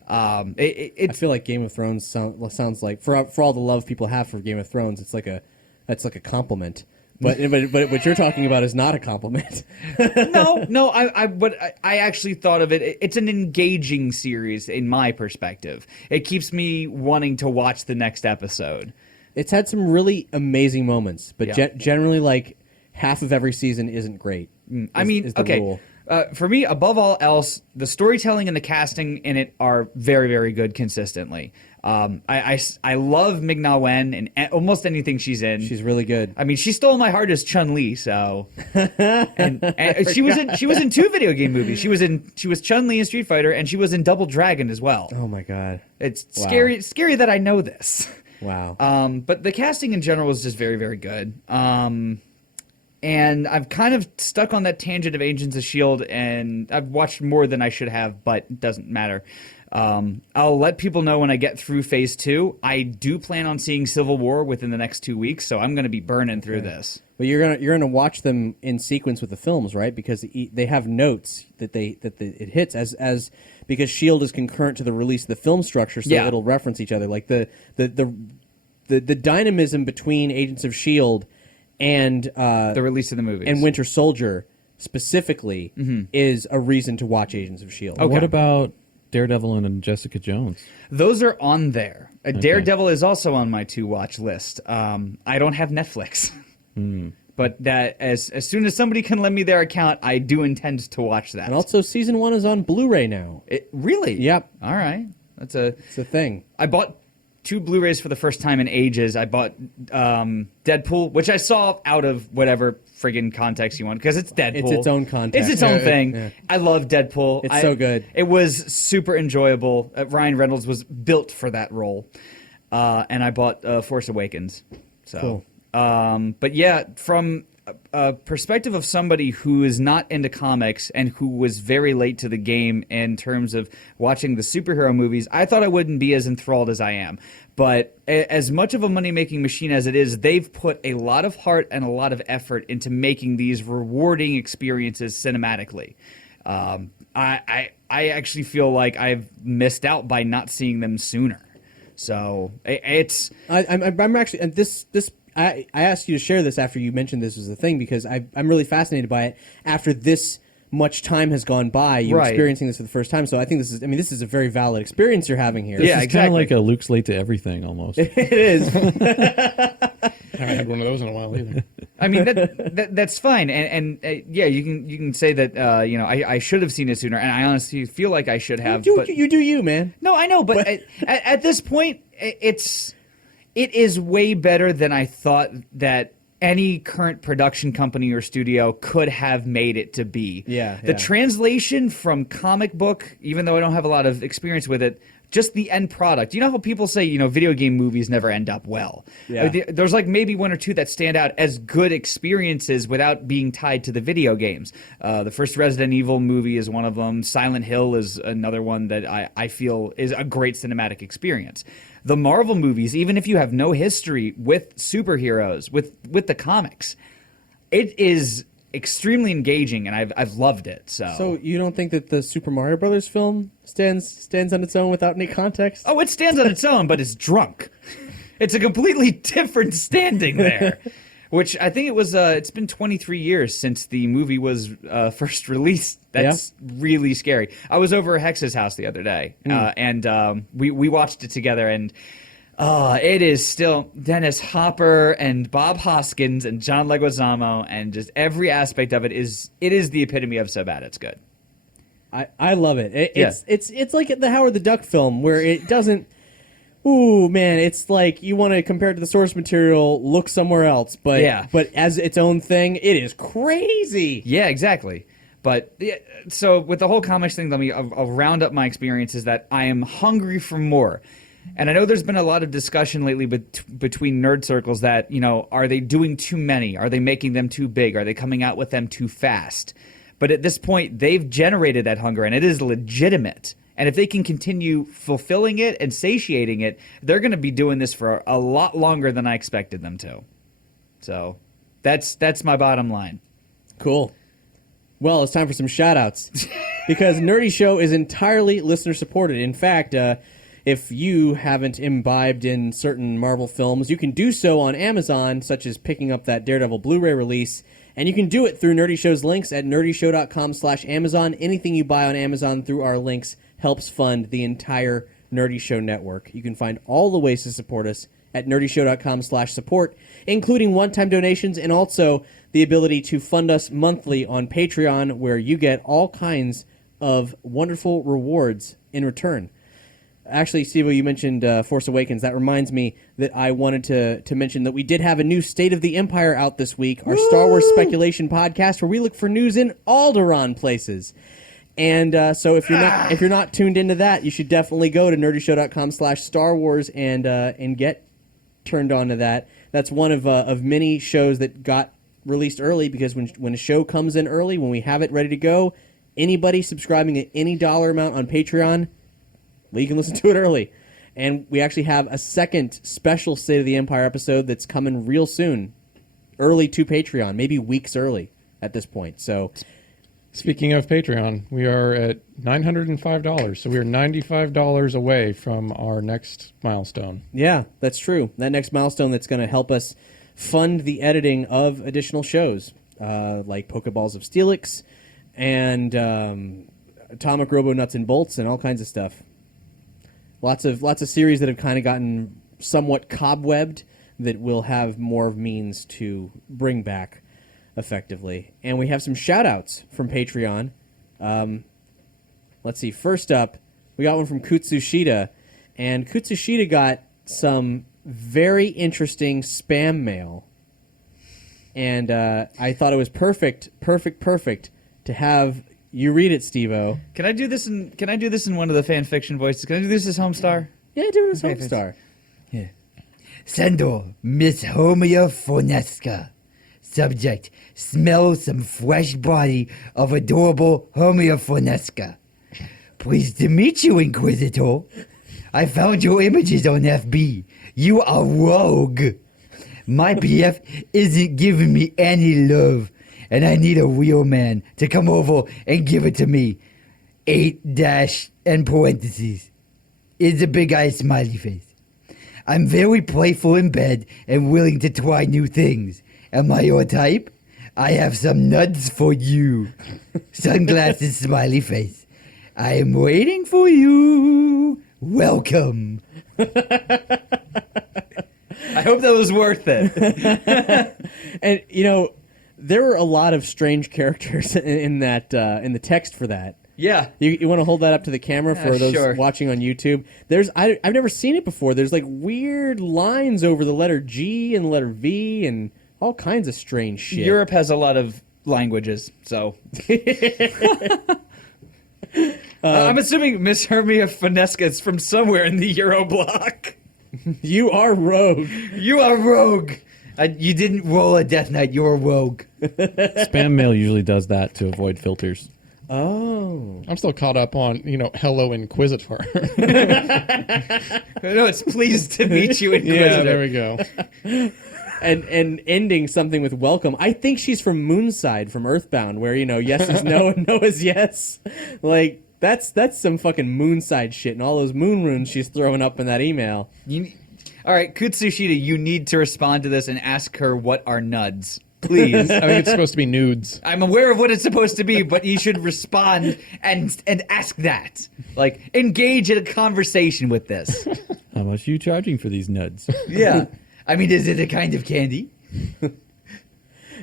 I feel like Game of Thrones sounds like, for all the love people have for Game of Thrones, that's like a compliment. But what you're talking about is not a compliment. No, I actually thought of it. It's an engaging series in my perspective. It keeps me wanting to watch the next episode. It's had some really amazing moments, but Yeah. generally, like, half of every season isn't great. Is the okay. rule. For me, above all else, the storytelling and the casting in it are very, very good consistently. I love Ming-Na Wen in almost anything she's in. She's really good. I mean, she stole my heart as Chun-Li, so and she was in 2 video game movies. She was Chun-Li in Street Fighter, and she was in Double Dragon as well. Oh my god, It's Wow. scary that I know this. wow. But the casting in general is just very, very good. And I've kind of stuck on that tangent of Agents of S.H.I.E.L.D., and I've watched more than I should have, but it doesn't matter. I'll let people know when I get through Phase 2. I do plan on seeing Civil War within the next 2 weeks, so I'm going to be burning through this. But you're gonna watch them in sequence with the films, right? Because they have notes that it hits as because Shield is concurrent to the release of the film structure, so Yeah. it'll reference each other. Like the dynamism between Agents of Shield and The release of the movies. and Winter Soldier specifically is a reason to watch Agents of Shield. Okay. What about Daredevil and Jessica Jones? Those are on there. Daredevil is also on my to-watch list. I don't have Netflix. But that as soon as somebody can lend me their account, I do intend to watch that. And also, season 1 is on Blu-ray now. Really? Yep. All right. It's a thing. I bought 2 Blu-rays for the first time in ages. I bought Deadpool, which I saw out of whatever friggin' context you want, because it's Deadpool. It's its own context. It's its own thing. Yeah. I love Deadpool. It's so good. It was super enjoyable. Ryan Reynolds was built for that role. And I bought Force Awakens. So, Cool. But yeah, from a perspective of somebody who is not into comics and who was very late to the game in terms of watching the superhero movies, I thought I wouldn't be as enthralled as I am. But as much of a money-making machine as it is, they've put a lot of heart and a lot of effort into making these rewarding experiences cinematically. I actually feel like I've missed out by not seeing them sooner. So it's... I'm actually, and this I asked you to share this after you mentioned this was a thing, because I'm really fascinated by it after this much time has gone by, you Right. experiencing this for the first time. So I think this is a very valid experience you're having here. Yeah, It's exactly. kind of like a Luke's late to everything almost. It is. I haven't had one of those in a while either. I mean that's fine, and yeah, you can say that I should have seen it sooner, and I honestly feel like I should have. you but do you, man. no, I know, but at this point, it is way better than I thought that any current production company or studio could have made it to be. Yeah, The yeah. translation from comic book, even though I don't have a lot of experience with it, just the end product. You know how people say, video game movies never end up well. Yeah. There's like maybe 1 or 2 that stand out as good experiences without being tied to the video games. The first Resident Evil movie is one of them. Silent Hill is another one that I feel is a great cinematic experience. The Marvel movies, even if you have no history with superheroes, with the comics, it is extremely engaging, and I've loved it. So you don't think that the Super Mario Brothers film stands on its own without any context? Oh, it stands on its own, but it's drunk. It's a completely different standing there. Which I think it was. It's been 23 years since the movie was first released. That's really scary. I was over at Hex's house the other day, and we watched it together, and it is still Dennis Hopper and Bob Hoskins and John Leguizamo, and just every aspect of it is the epitome of so bad it's good. I love it. It's like the Howard the Duck film where it doesn't. Ooh, man, it's like you want to compare it to the source material, look somewhere else. But Yeah. but as its own thing, it is crazy. Yeah, exactly. But yeah, so with the whole comics thing, I'll round up my experiences that I am hungry for more. And I know there's been a lot of discussion lately between nerd circles that, are they doing too many? Are they making them too big? Are they coming out with them too fast? But at this point, they've generated that hunger, and it is legitimate. And if they can continue fulfilling it and satiating it, they're going to be doing this for a lot longer than I expected them to. So that's my bottom line. Cool. Well, it's time for some shout-outs. Because Nerdy Show is entirely listener-supported. In fact, If you haven't imbibed in certain Marvel films, you can do so on Amazon, such as picking up that Daredevil Blu-ray release. And you can do it through Nerdy Show's links at nerdyshow.com/Amazon. Anything you buy on Amazon through our links helps fund the entire Nerdy Show network. You can find all the ways to support us at nerdyshow.com/support, including one-time donations and also the ability to fund us monthly on Patreon, where you get all kinds of wonderful rewards in return. Actually, Stevo, you mentioned Force Awakens. That reminds me that I wanted to mention that we did have a new State of the Empire out this week, our Star Wars speculation podcast, where we look for news in Alderaan places. And so if you're not tuned into that, you should definitely go to nerdyshow.com/Star Wars and get turned on to that. That's one of many shows that got released early, because when a show comes in early, when we have it ready to go, anybody subscribing at any dollar amount on Patreon, well, you can listen to it early. And we actually have a second special State of the Empire episode that's coming real soon, early to Patreon, maybe weeks early at this point. So, speaking of Patreon, we are at $905, so we are $95 away from our next milestone. yeah, that's true. That next milestone that's going to help us fund the editing of additional shows, like Pokeballs of Steelix and Atomic Robo Nuts and Bolts and all kinds of stuff. Lots of series that have kind of gotten somewhat cobwebbed that we'll have more means to bring back effectively. And we have some shout-outs from Patreon. Let's see. First up, we got one from Kutsushita. And Kutsushita got some very interesting spam mail. And I thought it was perfect to have you read it, Stevo. Can I do this in one of the fan fiction voices? Can I do this as Homestar? Yeah, do it as Okay, Homestar. Yeah. Sendor, Miss Homia Fonesca. Subject, smell some fresh body of adorable Homia Fonesca. Pleased to meet you, Inquisitor. I found your images on FB. You are rogue. My BF isn't giving me any love, and I need a real man to come over and give it to me. 8- and parentheses. Is a big eye smiley face. I'm very playful in bed and willing to try new things. Am I your type? I have some nuts for you. Sunglasses smiley face. I am waiting for you. Welcome. I hope that was worth it. And there were a lot of strange characters in that in the text for that. Yeah. You want to hold that up to the camera for those sure. watching on YouTube? I've never seen it before. There's like weird lines over the letter G and the letter V and all kinds of strange shit. Europe has a lot of languages, so. I'm assuming Miss Hermia Finesca is from somewhere in the Euro bloc. You are rogue. You are rogue. You didn't roll a Death Knight. You're a rogue. Spam mail usually does that to avoid filters. Oh. I'm still caught up on, Hello Inquisitor. No, it's pleased to meet you, Inquisitor. Yeah, there we go. And ending something with welcome. I think she's from Moonside, from Earthbound, where, yes is no and no is yes. Like, that's some fucking Moonside shit, and all those moon runes she's throwing up in that email. All right, Kutsushita, you need to respond to this and ask her what are nuds. Please. I think it's supposed to be nudes. I'm aware of what it's supposed to be, but you should respond and ask that. Like, engage in a conversation with this. How much are you charging for these nuds? Yeah. I mean, is it a kind of candy?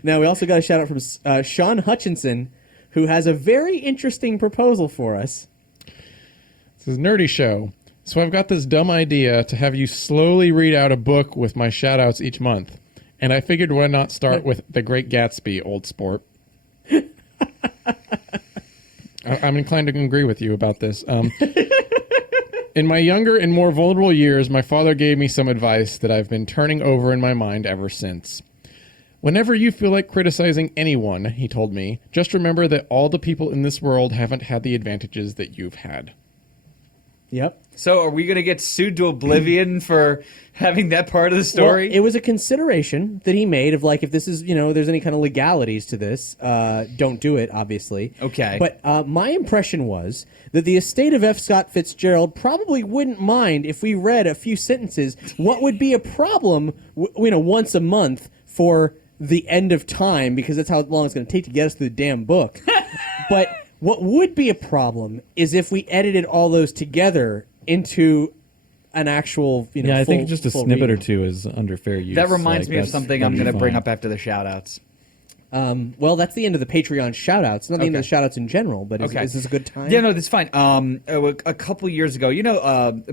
Now, we also got a shout out from Sean Hutchinson, who has a very interesting proposal for us. This is Nerdy Show. So I've got this dumb idea to have you slowly read out a book with my shout-outs each month. And I figured why not start with The Great Gatsby, old sport. I'm inclined to agree with you about this. In my younger and more vulnerable years, my father gave me some advice that I've been turning over in my mind ever since. Whenever you feel like criticizing anyone, he told me, just remember that all the people in this world haven't had the advantages that you've had. Yep. So are we going to get sued to oblivion for having that part of the story? Well, it was a consideration that he made of like, if this is, there's any kind of legalities to this, don't do it, obviously. Okay. But my impression was that the estate of F. Scott Fitzgerald probably wouldn't mind if we read a few sentences. What would be a problem, once a month for the end of time, because that's how long it's going to take to get us through the damn book. But what would be a problem is if we edited all those together into an actual, Yeah, I think just a full snippet reading. or two is under fair use. that reminds me of that's- something I'm that'd be going to bring fine. up after the shout-outs. Well, that's the end of the Patreon shout-outs. Not the end of Okay. the shout-outs in general, but Okay. is this a good time? Yeah, no, that's fine. A couple years ago,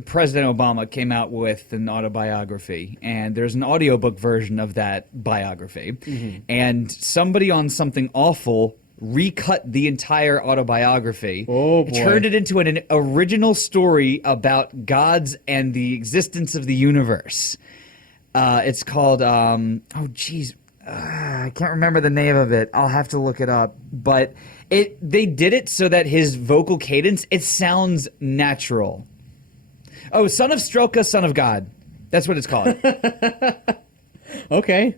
President Obama came out with an autobiography, and there's an audiobook version of that biography. Mm-hmm. And somebody on Something Awful recut the entire autobiography, Oh, boy. turned it into an original story about gods and the existence of the universe. It's called, I can't remember the name of it. I'll have to look it up. But they did it so that his vocal cadence, it sounds natural. Oh, Son of Strelka, Son of God. That's what it's called. Okay.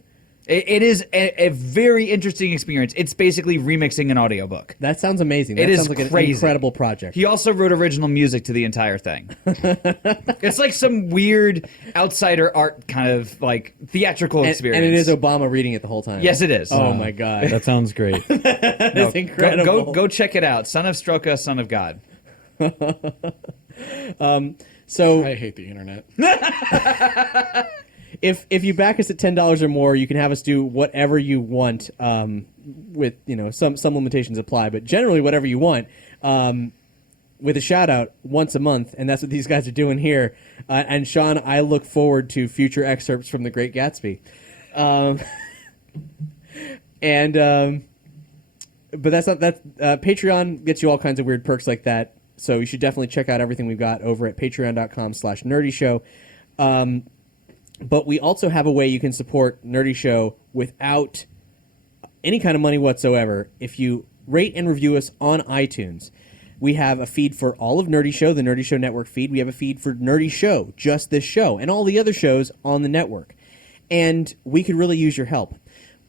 It is a very interesting experience. It's basically remixing an audiobook. That sounds amazing. It That is sounds like an crazy. incredible project. He also wrote original music to the entire thing. It's like some weird outsider art kind of like theatrical experience. And it is Obama reading it the whole time. Yes, it is. Oh, my God. That sounds great. That's incredible. Go check it out. Son of Strelka, Son of God. So I hate the internet. if you back us at $10 or more, you can have us do whatever you want. With some limitations apply, but generally whatever you want. With a shout out once a month, and that's what these guys are doing here. And Sean, I look forward to future excerpts from The Great Gatsby. But that's not Patreon gets you all kinds of weird perks like that. So you should definitely check out everything we've got over at patreon.com/nerdyshow. But we also have a way you can support Nerdy Show without any kind of money whatsoever. If you rate and review us on iTunes, we have a feed for all of Nerdy Show, the Nerdy Show Network feed. We have a feed for Nerdy Show, just this show, and all the other shows on the network. And we could really use your help.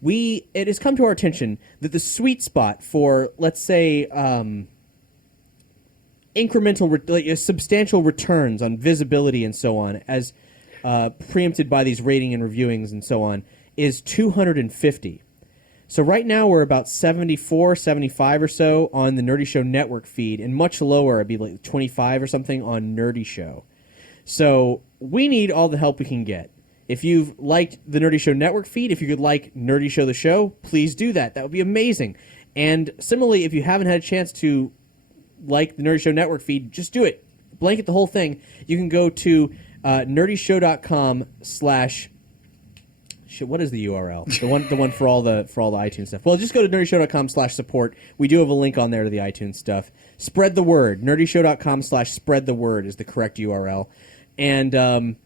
It has come to our attention that the sweet spot for, let's say, substantial returns on visibility and so on, as preempted by these rating and reviewings and so on, is 250. So right now we're about 74, 75 or so on the Nerdy Show Network feed, and much lower, it'd be like 25 or something on Nerdy Show. So we need all the help we can get. If you've liked the Nerdy Show Network feed, if you could like Nerdy Show the show, please do that. That would be amazing. And similarly, if you haven't had a chance to like the Nerdy Show Network feed, just do it. Blanket the whole thing. You can go to nerdyshow.com/ what is the URL? The one for all the iTunes stuff. Well, just go to nerdyshow.com/support. We do have a link on there to the iTunes stuff. Spread the word. Nerdyshow.com/spread the word is the correct URL. And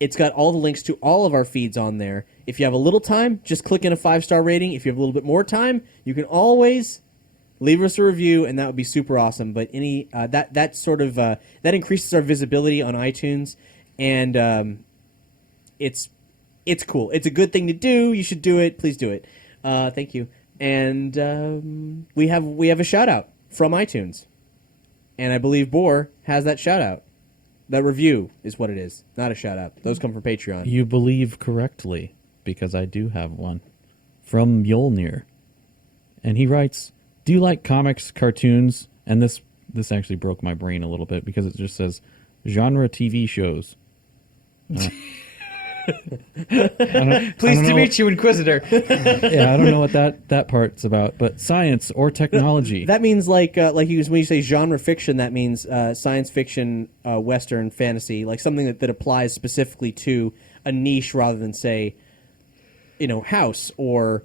it's got all the links to all of our feeds on there. If you have a little time, just click in a 5-star rating. If you have a little bit more time, you can always leave us a review, and that would be super awesome. But that increases our visibility on iTunes, and it's cool. It's a good thing to do. You should do it. Please do it. Thank you. And we have a shout out from iTunes, and I believe Boar has that shout out. That review is what it is, not a shout out. Those come from Patreon. You believe correctly, because I do have one from Mjolnir, and he writes, "Do you like comics, cartoons?" And this actually broke my brain a little bit because it just says genre TV shows. Pleased to meet you, Inquisitor. Yeah, I don't know what that part's about, but science or technology. That means when you say genre fiction, that means science fiction, Western fantasy, like something that applies specifically to a niche rather than say, House or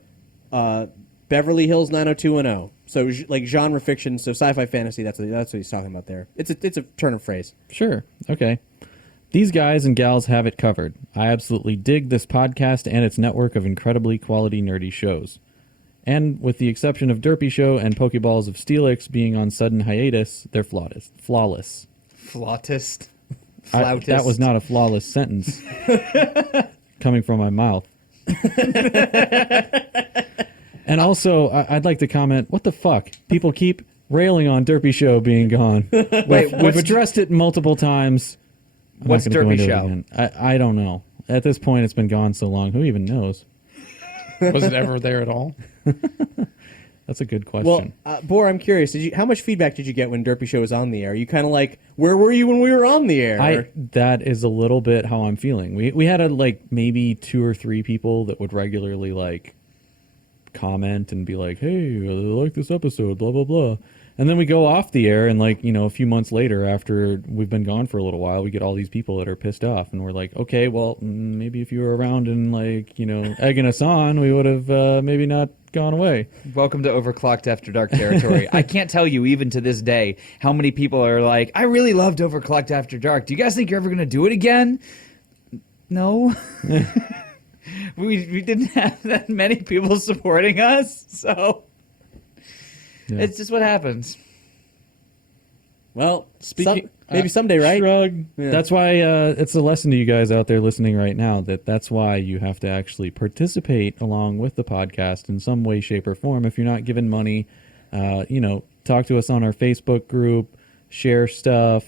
Beverly Hills 90210. So like genre fiction, so sci-fi fantasy. That's what he's talking about there. It's a turn of phrase. Sure. Okay. These guys and gals have it covered. I absolutely dig this podcast and its network of incredibly quality nerdy shows. And with the exception of Derpy Show and Pokeballs of Steelix being on sudden hiatus, they're flawless. Flautist. That was not a flawless sentence coming from my mouth. And also, I'd like to comment, what the fuck? People keep railing on Derpy Show being gone. We've addressed it multiple times. I'm What's not gonna go Derpy into it Show? again. I don't know. At this point, it's been gone so long. Who even knows? Was it ever there at all? That's a good question. Well, Bor, I'm curious. How much feedback did you get when Derpy Show was on the air? You kind of like, where were you when we were on the air? That is a little bit how I'm feeling. We had maybe 2 or 3 people that would regularly comment and be like, "Hey, I like this episode," blah blah blah. And then we go off the air, and a few months later, after we've been gone for a little while, we get all these people that are pissed off, and we're like, okay, well, maybe if you were around and egging us on, we would have maybe not gone away. Welcome to Overclocked After Dark territory. I can't tell you, even to this day, how many people are like, I really loved Overclocked After Dark. Do you guys think you're ever going to do it again? No. we didn't have that many people supporting us, so it's just what happens. Well, maybe someday, right? Shrug. Yeah. That's why it's a lesson to you guys out there listening right now, that's why you have to actually participate along with the podcast in some way, shape, or form. If you're not giving money, talk to us on our Facebook group, share stuff,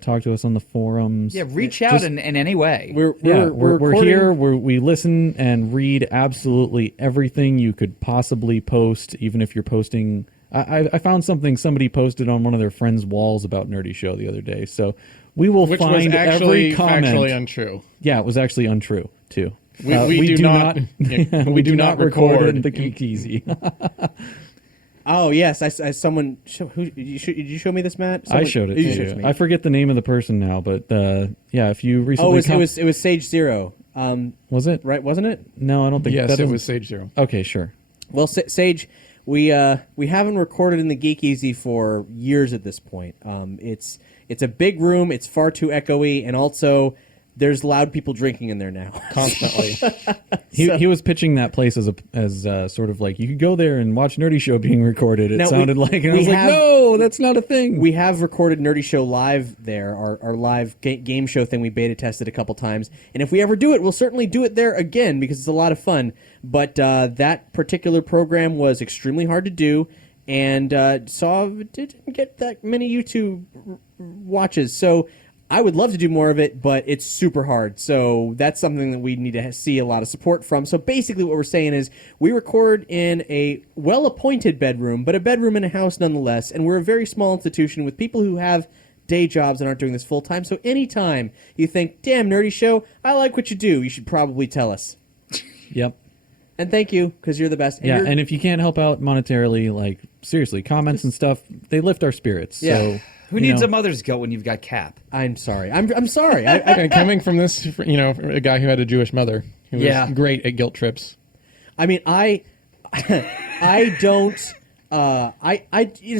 talk to us on the forums. Yeah, reach out in any way. We're here. We listen and read absolutely everything you could possibly post, even if you're posting. I found somebody posted on one of their friends' walls about Nerdy Show the other day. So we will Which find was actually every comment. factually untrue. Yeah, it was actually untrue too. We do not we do not record in the Geek Easy. Oh yes, someone. Did you show me this, Matt? I showed it to you. I forget the name of the person now, but if you recently. It was Sage Zero. Was it right? Wasn't it? No, I don't think. Yes, it was Sage Zero. Okay, sure. Well, Sage, we haven't recorded in the Geek Easy for years at this point. It's a big room. It's far too echoey, and also there's loud people drinking in there now Constantly. He was pitching that place as sort of like you could go there and watch Nerdy Show being recorded. It sounded like, and I was like, no, that's not a thing. We have recorded Nerdy Show live there, our live game show thing. We beta tested a couple times, and if we ever do it, we'll certainly do it there again because it's a lot of fun. But that particular program was extremely hard to do, and didn't get that many YouTube watches. So I would love to do more of it, but it's super hard. So that's something that we need to see a lot of support from. So basically what we're saying is we record in a well-appointed bedroom, but a bedroom in a house nonetheless. And we're a very small institution with people who have day jobs and aren't doing this full-time. So anytime you think, damn, Nerdy Show, I like what you do, you should probably tell us. Yep. And thank you, because you're the best. And if you can't help out monetarily, seriously, comments and stuff, they lift our spirits. Yeah. So Who needs a mother's guilt when you've got Cap? I'm sorry. I'm sorry. And coming from this, a guy who had a Jewish mother who was great at guilt trips. I mean, I don't.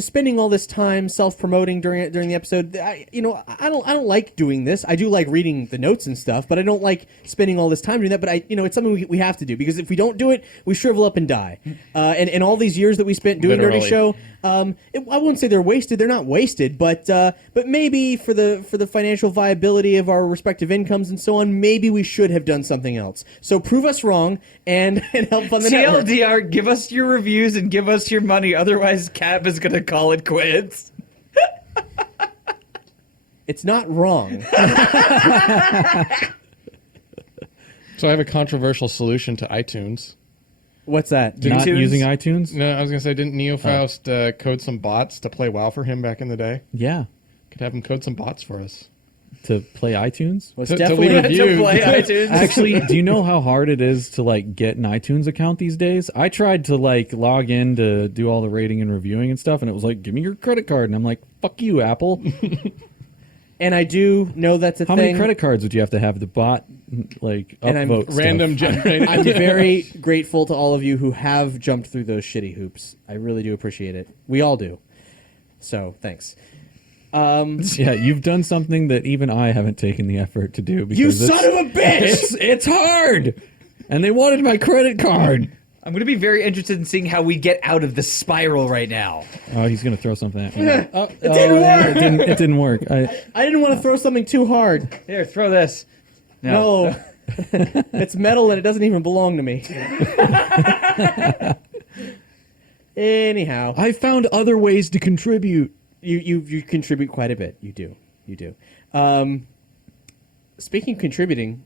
Spending all this time self-promoting during the episode, I don't like doing this. I do like reading the notes and stuff, but I don't like spending all this time doing that. But it's something we have to do because if we don't do it, we shrivel up and die. And all these years that we spent doing Literally. Nerdy Show, I wouldn't say they're wasted. They're not wasted, but maybe for the financial viability of our respective incomes and so on, maybe we should have done something else. So prove us wrong and help fund the network. TLDR, give us your reviews and give us your money. Otherwise, Cap is going to call it quits. It's not wrong. So I have a controversial solution to iTunes. What's that? not iTunes? using iTunes? No, I was going to say, didn't NeoFaust code some bots to play WoW for him back in the day? Yeah. Could have him code some bots for us. To play iTunes? It's To definitely leave To reviews. play iTunes. Actually, do you know how hard it is to get an iTunes account these days? I tried to log in to do all the rating and reviewing and stuff, and it was like, give me your credit card, and I'm like, fuck you, Apple. And I do know that's a How thing. many credit cards would you have to have to bot And I'm upvote stuff? Random generated. I'm very grateful to all of you who have jumped through those shitty hoops. I really do appreciate it. We all do. So, thanks. Yeah, you've done something that even I haven't taken the effort to do. Because You son of a bitch! It's hard, and they wanted my credit card. I'm going to be very interested in seeing how we get out of this spiral right now. Oh, he's gonna throw something at me. It didn't work. It didn't work. I didn't want to throw something too hard. Here, throw this. No. It's metal and it doesn't even belong to me. Anyhow, I found other ways to contribute. you contribute quite a bit. You do. Speaking of contributing,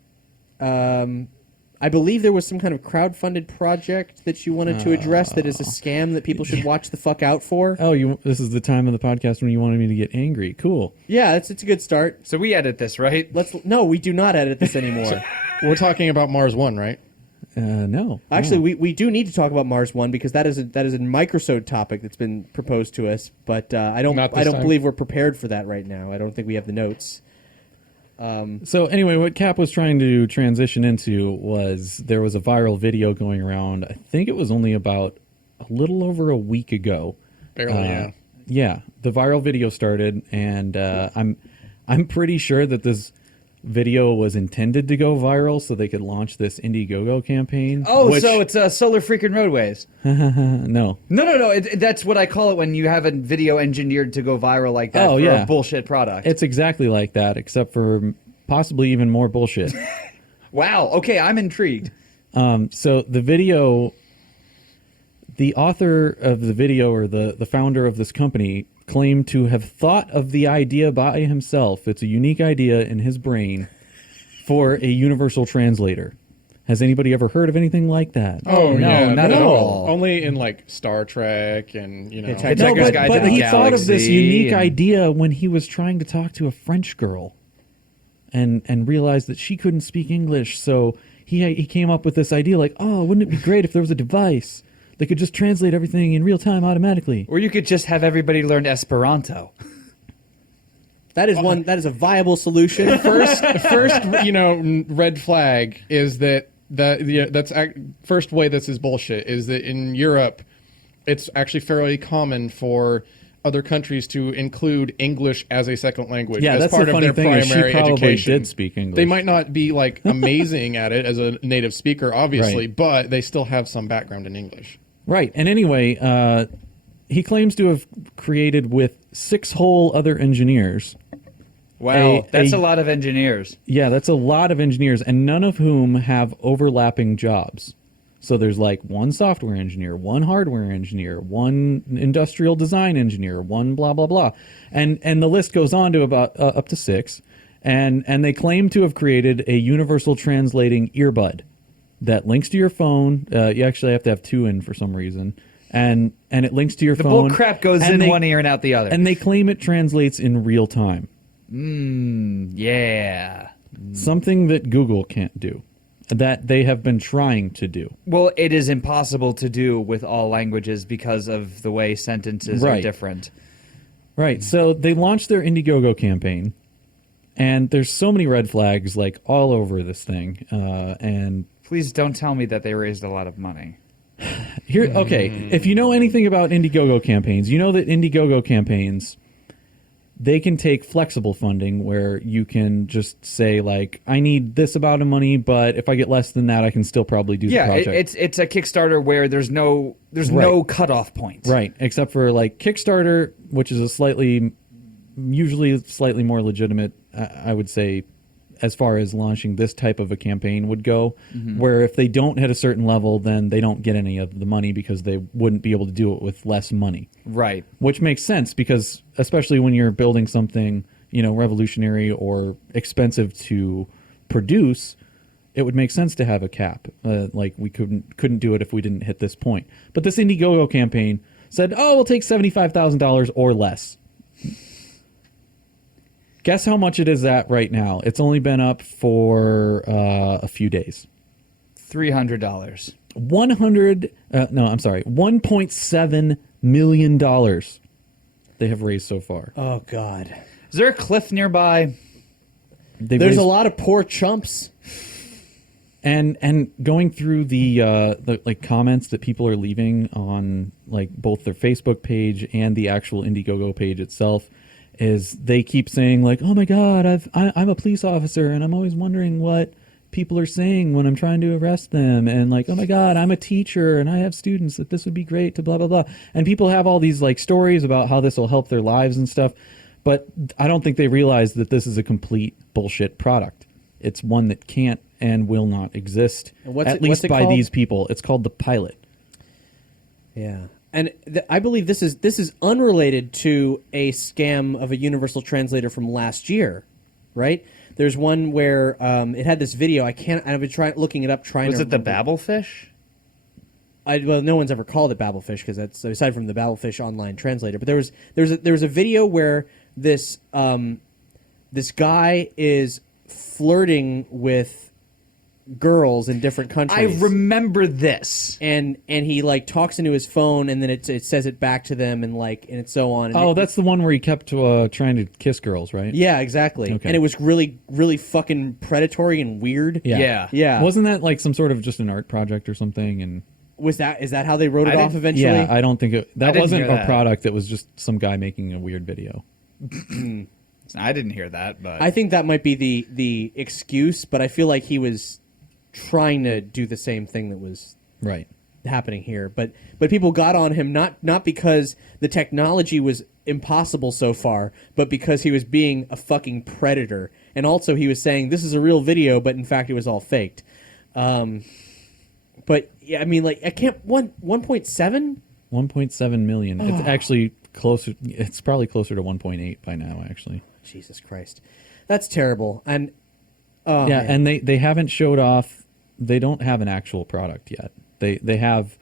I believe there was some kind of crowdfunded project that you wanted to address that is a scam that people should watch the fuck out for. Oh, this is the time of the podcast when you wanted me to get angry. Cool. Yeah, it's a good start. So we edit this, right? No, we do not edit this anymore. We're talking about Mars One, right? No. Actually, we do need to talk about Mars One because that is a microsode topic that's been proposed to us. But I don't Not this time. believe we're prepared for that right now. I don't think we have the notes. So anyway, what Cap was trying to transition into was there was a viral video going around. I think it was only about a little over a week ago. Barely, yeah. Yeah, the viral video started, and I'm pretty sure that this video was intended to go viral so they could launch this Indiegogo campaign. Oh, which- so it's Solar Freaking Roadways. no. No. That's what I call it when you have a video engineered to go viral like that for a bullshit product. It's exactly like that, except for possibly even more bullshit. Wow. Okay, I'm intrigued. So the video, the author of the video or the founder of this company claimed to have thought of the idea by himself. It's a unique idea in his brain for a universal translator. Has anybody ever heard of anything like that? Oh, no, yeah, not at all. Only in like Star Trek and Hitchhiker's Guide to the he thought of this Galaxy unique and- idea when he was trying to talk to a French girl, and realized that she couldn't speak English. So he came up with this idea like, oh, wouldn't it be great if there was a device that could just translate everything in real time automatically? Or you could just have everybody learn Esperanto. That is a viable solution. first, red flag is first way this is bullshit is that in Europe, it's actually fairly common for other countries to include English as a second language Yeah, as that's part the of funny their thing is she primary probably education. did speak English. They might not be like amazing at it as a native speaker, obviously, Right. but they still have some background in English. Right. And anyway, he claims to have created with 6 whole other engineers. Wow, that's a lot of engineers. Yeah, that's a lot of engineers, and none of whom have overlapping jobs. So there's like one software engineer, one hardware engineer, one industrial design engineer, one blah blah blah, and the list goes on to about up to 6, and they claim to have created a universal translating earbud that links to your phone. You actually have to have 2 in for some reason, and it links to your The phone. bull crap goes and in one ear and out the other. and they claim it translates in real time. Yeah. Something that Google can't do, that they have been trying to do. Well, it is impossible to do with all languages because of the way sentences are Right. different. Right. So they launched their Indiegogo campaign, and there's so many red flags like all over this thing. And Please don't tell me that they raised a lot of money. here, okay, if you know anything about Indiegogo campaigns, you know that Indiegogo campaigns, they can take flexible funding where you can just say like, I need this amount of money, but if I get less than that, I can still probably do the Yeah, project. it's a Kickstarter where there's no Right. cutoff point. Right, except for like Kickstarter, which is usually slightly more legitimate, I would say, as far as launching this type of a campaign would go, where if they don't hit a certain level, then they don't get any of the money because they wouldn't be able to do it with less money. Right. Which makes sense because especially when you're building something, revolutionary or expensive to produce, it would make sense to have a cap. Like we couldn't do it if we didn't hit this point. But this Indiegogo campaign said, "Oh, we'll take $75,000 or less." Guess how much it is at right now? It's only been up for a few days. $300. $1.7 million they have raised so far. Oh God. Is there a cliff nearby? They've There's raised- a lot of poor chumps. And going through the like comments that people are leaving on like both their Facebook page and the actual Indiegogo page itself, is they keep saying like, "Oh my God, I'm a police officer and I'm always wondering what people are saying when I'm trying to arrest them, and like, oh my god, I'm a teacher and I have students, that this would be great to blah blah blah. And people have all these like stories about how this will help their lives and stuff, but I don't think they realize that this is a complete bullshit product. It's one that can't and will not exist, at least by these people. It's called the pilot. Yeah. And I believe this is unrelated to a scam of a universal translator from last year, right? There's one where it had this video. I've been looking it up. Was it the Babelfish? Well, no one's ever called it Babelfish because that's aside from the Babelfish online translator. But there was a video where this guy is flirting with girls in different countries. I remember this. And he like talks into his phone, and then it says it back to them, and it's so on. And that's the one where he kept trying to kiss girls, right? Yeah, exactly. Okay. And it was really, really fucking predatory and weird. Yeah. Wasn't that like some sort of just an art project or something? And is that how they wrote it off eventually? Yeah, I don't think that wasn't a that. product. That was just some guy making a weird video. I didn't hear that, but I think that might be the excuse, but I feel like he was trying to do the same thing that was right happening here. But people got on him not because the technology was impossible so far, but because he was being a fucking predator. And also he was saying this is a real video, but in fact it was all faked. But yeah, I mean, like, I can't 1.7 1.7 million. It's actually closer. It's probably closer to 1.8 by now, actually. Jesus Christ, that's terrible. And yeah, man. And they haven't showed off. They don't have an actual product yet. They have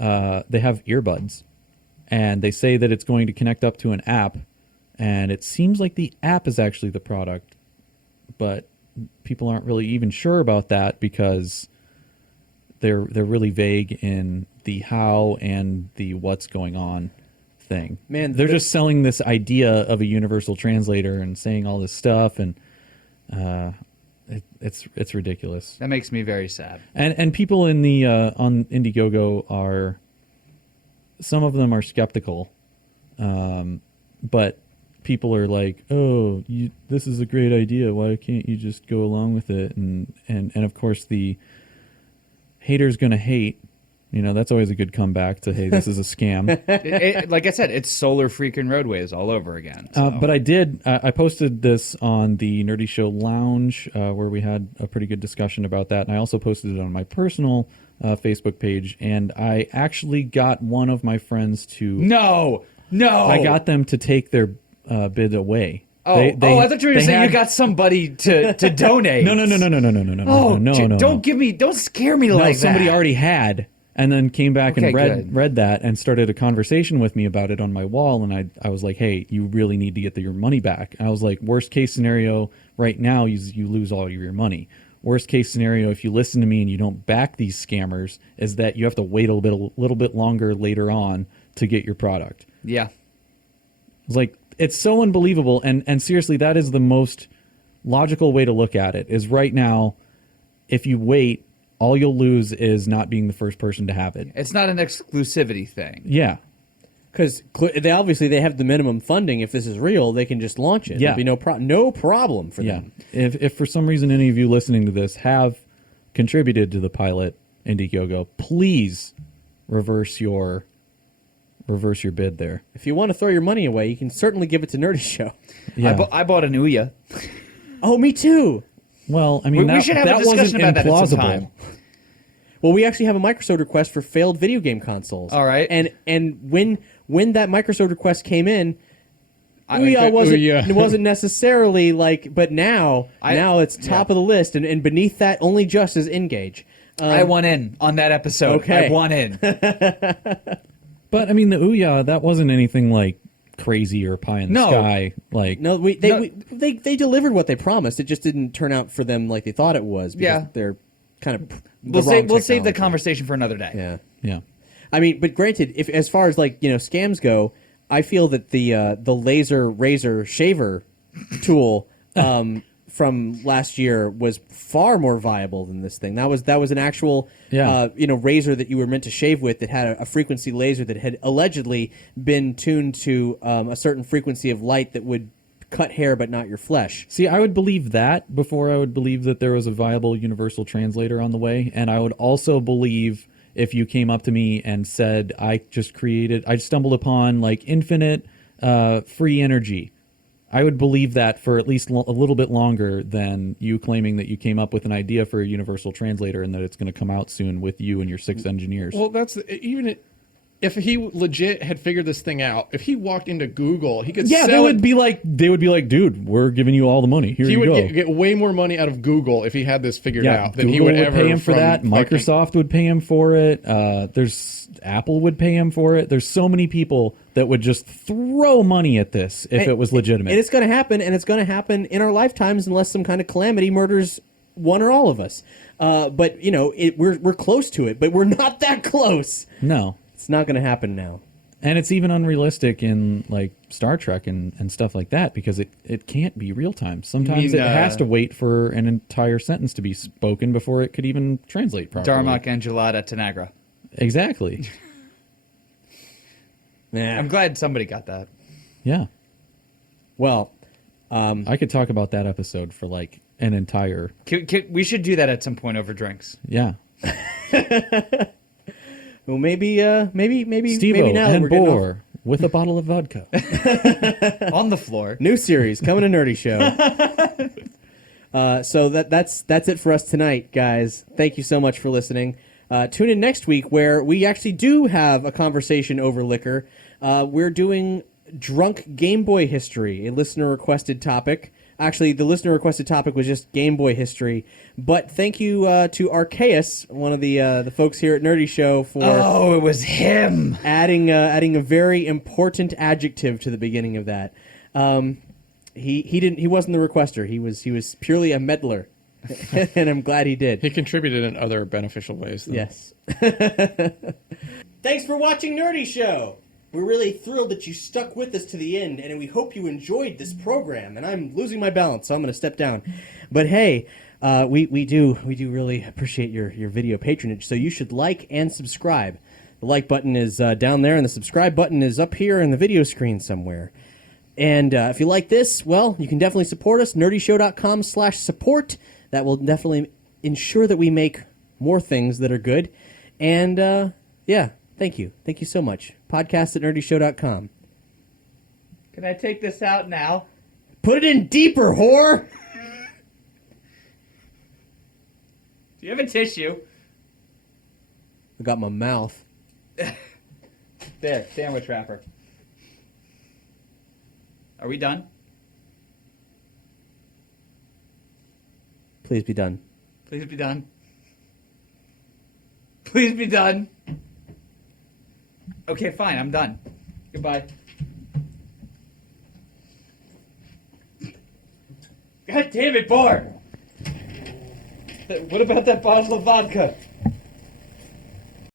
earbuds, and they say that it's going to connect up to an app, and it seems like the app is actually the product, but people aren't really even sure about that because they're really vague in the how and the what's going on thing. Man, they're just selling this idea of a universal translator and saying all this stuff, and it's ridiculous. That makes me very sad. And people in the on Indiegogo some of them are skeptical, but people are like, "Oh, this is a great idea. Why can't you just go along with it?" And of course the hater's gonna hate. You know, that's always a good comeback to, hey, this is a scam. Like I said, it's solar freaking roadways all over again. So. But I posted this on the Nerdy Show Lounge where we had a pretty good discussion about that. And I also posted it on my personal Facebook page. And I actually got one of my friends to... No! I got them to take their bid away. Oh, I thought you were saying you got somebody to donate. No. Don't scare me like that. Somebody already had... And then came back and read that and started a conversation with me about it on my wall. And I was like, hey, you really need to get your money back. And I was like, worst case scenario right now, you lose all of your money. Worst case scenario, if you listen to me and you don't back these scammers, is that you have to wait a little bit longer later on to get your product. Yeah. It's like, it's so unbelievable. And seriously, that is the most logical way to look at it, is right now, if you wait, all you'll lose is not being the first person to have it. It's not an exclusivity thing. Yeah. Because they have the minimum funding. If this is real, they can just launch it. Yeah. There'll be no problem for them. If for some reason any of you listening to this have contributed to the pilot Indiegogo, please reverse your bid there. If you want to throw your money away, you can certainly give it to Nerdy Show. Yeah. I bought an Ouya. Oh, me too. Well, I mean, we should have a discussion about that at some time. Well, we actually have a Microsoft request for failed video game consoles. All right. And when that Microsoft request came in, it wasn't necessarily like, but now it's top of the list, and beneath that, only just is Engage. I won in on that episode. Okay. I won in. But I mean, the Ouya, that wasn't anything like crazy or pie in the sky. Like they delivered what they promised. It just didn't turn out for them like they thought it was. Because they're kind of we'll save the conversation for another day. Yeah. I mean, but granted, if as far as scams go, I feel that the laser razor shaver tool from last year was far more viable than this thing. That was an actual razor that you were meant to shave with that had a frequency laser that had allegedly been tuned to a certain frequency of light that would cut hair but not your flesh. See, I would believe that before I would believe that there was a viable universal translator on the way. And I would also believe if you came up to me and said, I stumbled upon like infinite free energy. I would believe that for at least a little bit longer than you claiming that you came up with an idea for a universal translator and that it's going to come out soon with you and your 6 engineers. Well, that's even if he legit had figured this thing out. If he walked into Google, he could. Yeah, sell they would be like, dude, we're giving you all the money. Here He you would go. get way more money out of Google if he had this figured out than Google he would ever pay him for from that. Microsoft would pay him for it. Apple would pay him for it. There's so many people that would just throw money at this if it was legitimate. And it's going to happen, and it's going to happen in our lifetimes unless some kind of calamity murders one or all of us. But we're close to it, but we're not that close. No, it's not going to happen now. And it's even unrealistic in like Star Trek and stuff like that because it can't be real time. Sometimes it has to wait for an entire sentence to be spoken before it could even translate properly. Darmok Angelata Tanagra. Exactly. I'm glad somebody got that. Yeah. Well, I could talk about that episode for like an entire. We should do that at some point over drinks. Yeah. Well, maybe Stevo maybe now and we're getting off. Boar with a bottle of vodka. On the floor. New series coming to Nerdy Show. So that's it for us tonight, guys. Thank you so much for listening. Tune in next week where we actually do have a conversation over liquor. We're doing drunk Game Boy history, a listener-requested topic. Actually, the listener-requested topic was just Game Boy history. But thank you to Arceus, one of the folks here at Nerdy Show, for it was him adding a very important adjective to the beginning of that. He wasn't the requester. He was purely a meddler, and I'm glad he did. He contributed in other beneficial ways, though. Yes. Thanks for watching Nerdy Show. We're really thrilled that you stuck with us to the end, and we hope you enjoyed this program. And I'm losing my balance, so I'm going to step down. But hey, we do really appreciate your video patronage. So you should like and subscribe. The like button is down there, and the subscribe button is up here in the video screen somewhere. And if you like this, well, you can definitely support us. nerdyshow.com/support. That will definitely ensure that we make more things that are good. And yeah. Thank you. Thank you so much. Podcast at nerdyshow.com. Can I take this out now? Put it in deeper, whore! Do you have a tissue? I got my mouth. There, sandwich wrapper. Are we done? Please be done. Please be done. Please be done. Okay, fine, I'm done. Goodbye. God damn it, Bart! What about that bottle of vodka?